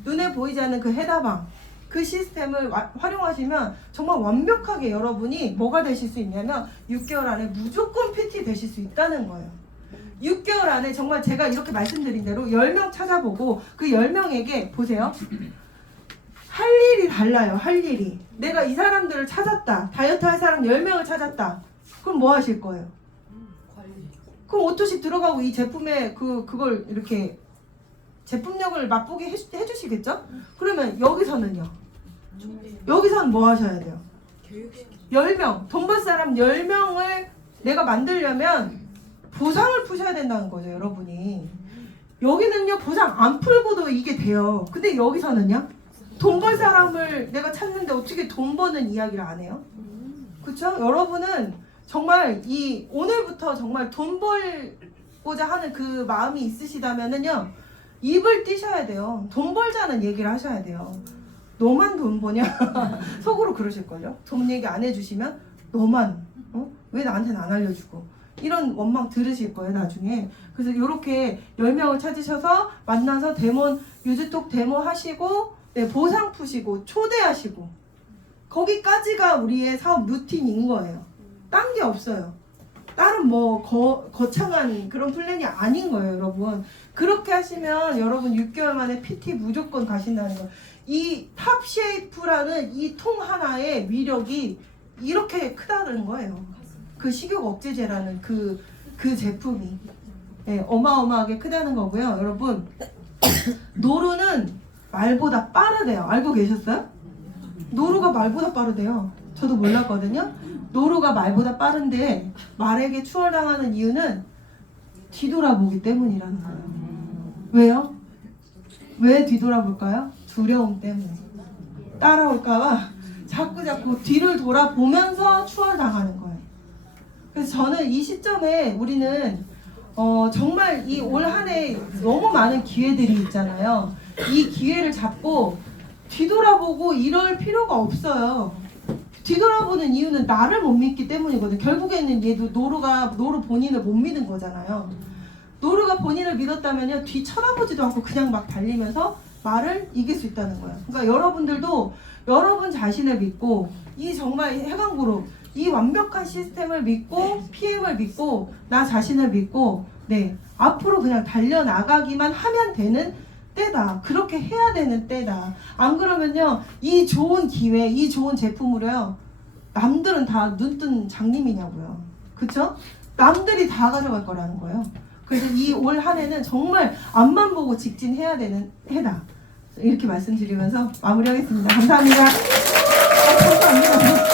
눈에 보이지 않는 그 해다방, 그 시스템을 활용하시면 정말 완벽하게 여러분이 뭐가 되실 수 있냐면 6개월 안에 무조건 PT 되실 수 있다는 거예요. 6개월 안에 정말 제가 이렇게 말씀드린 대로 10명 찾아보고 그 10명에게 보세요. 할 일이 달라요. 할 일이. 내가 이 사람들을 찾았다. 다이어트 할 사람 10명을 찾았다. 그럼 뭐 하실 거예요? 그럼 오토십 들어가고 이 제품에 그걸 이렇게 제품력을 맛보게 해주시겠죠? 그러면 여기서는요? 여기서는 뭐 하셔야 돼요? 10명, 돈 벌 사람 10명을 내가 만들려면 보상을 푸셔야 된다는 거죠, 여러분이. 여기는요, 보상 안 풀고도 이게 돼요. 근데 여기서는요? 돈 벌 사람을 내가 찾는데 어떻게 돈 버는 이야기를 안 해요? 그쵸? 여러분은 정말 오늘부터 정말 돈 벌 벌고자 하는 그 마음이 있으시다면은요, 입을 띄셔야 돼요. 돈 벌자는 얘기를 하셔야 돼요. 너만 돈 버냐? 속으로 그러실걸요? 돈 얘기 안 해주시면 너만 왜 나한테는 안 알려주고, 이런 원망 들으실 거예요 나중에. 그래서 이렇게 10명을 찾으셔서 만나서 데몬 유즈톡 데모 하시고, 네, 보상 푸시고 초대하시고, 거기까지가 우리의 사업 루틴인 거예요. 딴 게 없어요. 다른 뭐 거창한 그런 플랜이 아닌 거예요, 여러분. 그렇게 하시면 여러분 6개월 만에 PT 무조건 가신다는 거예요. 이 탑쉐이프라는 이 통 하나의 위력이 이렇게 크다는 거예요. 그 식욕 억제제라는 그 제품이, 네, 어마어마하게 크다는 거고요. 여러분, 노루는 말보다 빠르대요. 알고 계셨어요? 노루가 말보다 빠르대요. 저도 몰랐거든요. 노루가 말보다 빠른데 말에게 추월당하는 이유는 뒤돌아보기 때문이라는 거예요. 왜요? 왜 뒤돌아볼까요? 두려움 때문에. 따라올까봐 자꾸 뒤를 돌아보면서 추월당하는 거예요. 그래서 저는 이 시점에 우리는 정말 이 올 한 해 너무 많은 기회들이 있잖아요. 이 기회를 잡고 뒤돌아보고 이럴 필요가 없어요. 뒤돌아보는 이유는 나를 못 믿기 때문이거든. 결국에는 얘도 노루 본인을 못 믿은 거잖아요. 노루가 본인을 믿었다면요, 뒤 쳐다보지도 않고 그냥 막 달리면서 말을 이길 수 있다는 거예요. 그러니까 여러분들도 여러분 자신을 믿고, 이 정말 해강그룹 이 완벽한 시스템을 믿고, PM을 믿고, 나 자신을 믿고, 네, 앞으로 그냥 달려나가기만 하면 되는 때다. 그렇게 해야 되는 때다. 안 그러면요, 이 좋은 기회, 이 좋은 제품으로요, 남들은 다 눈뜬 장님이냐고요. 그쵸? 남들이 다 가져갈 거라는 거예요. 그래서 이 올 한 해는 정말 앞만 보고 직진해야 되는 해다. 이렇게 말씀드리면서 마무리하겠습니다. 감사합니다. 감사합니다.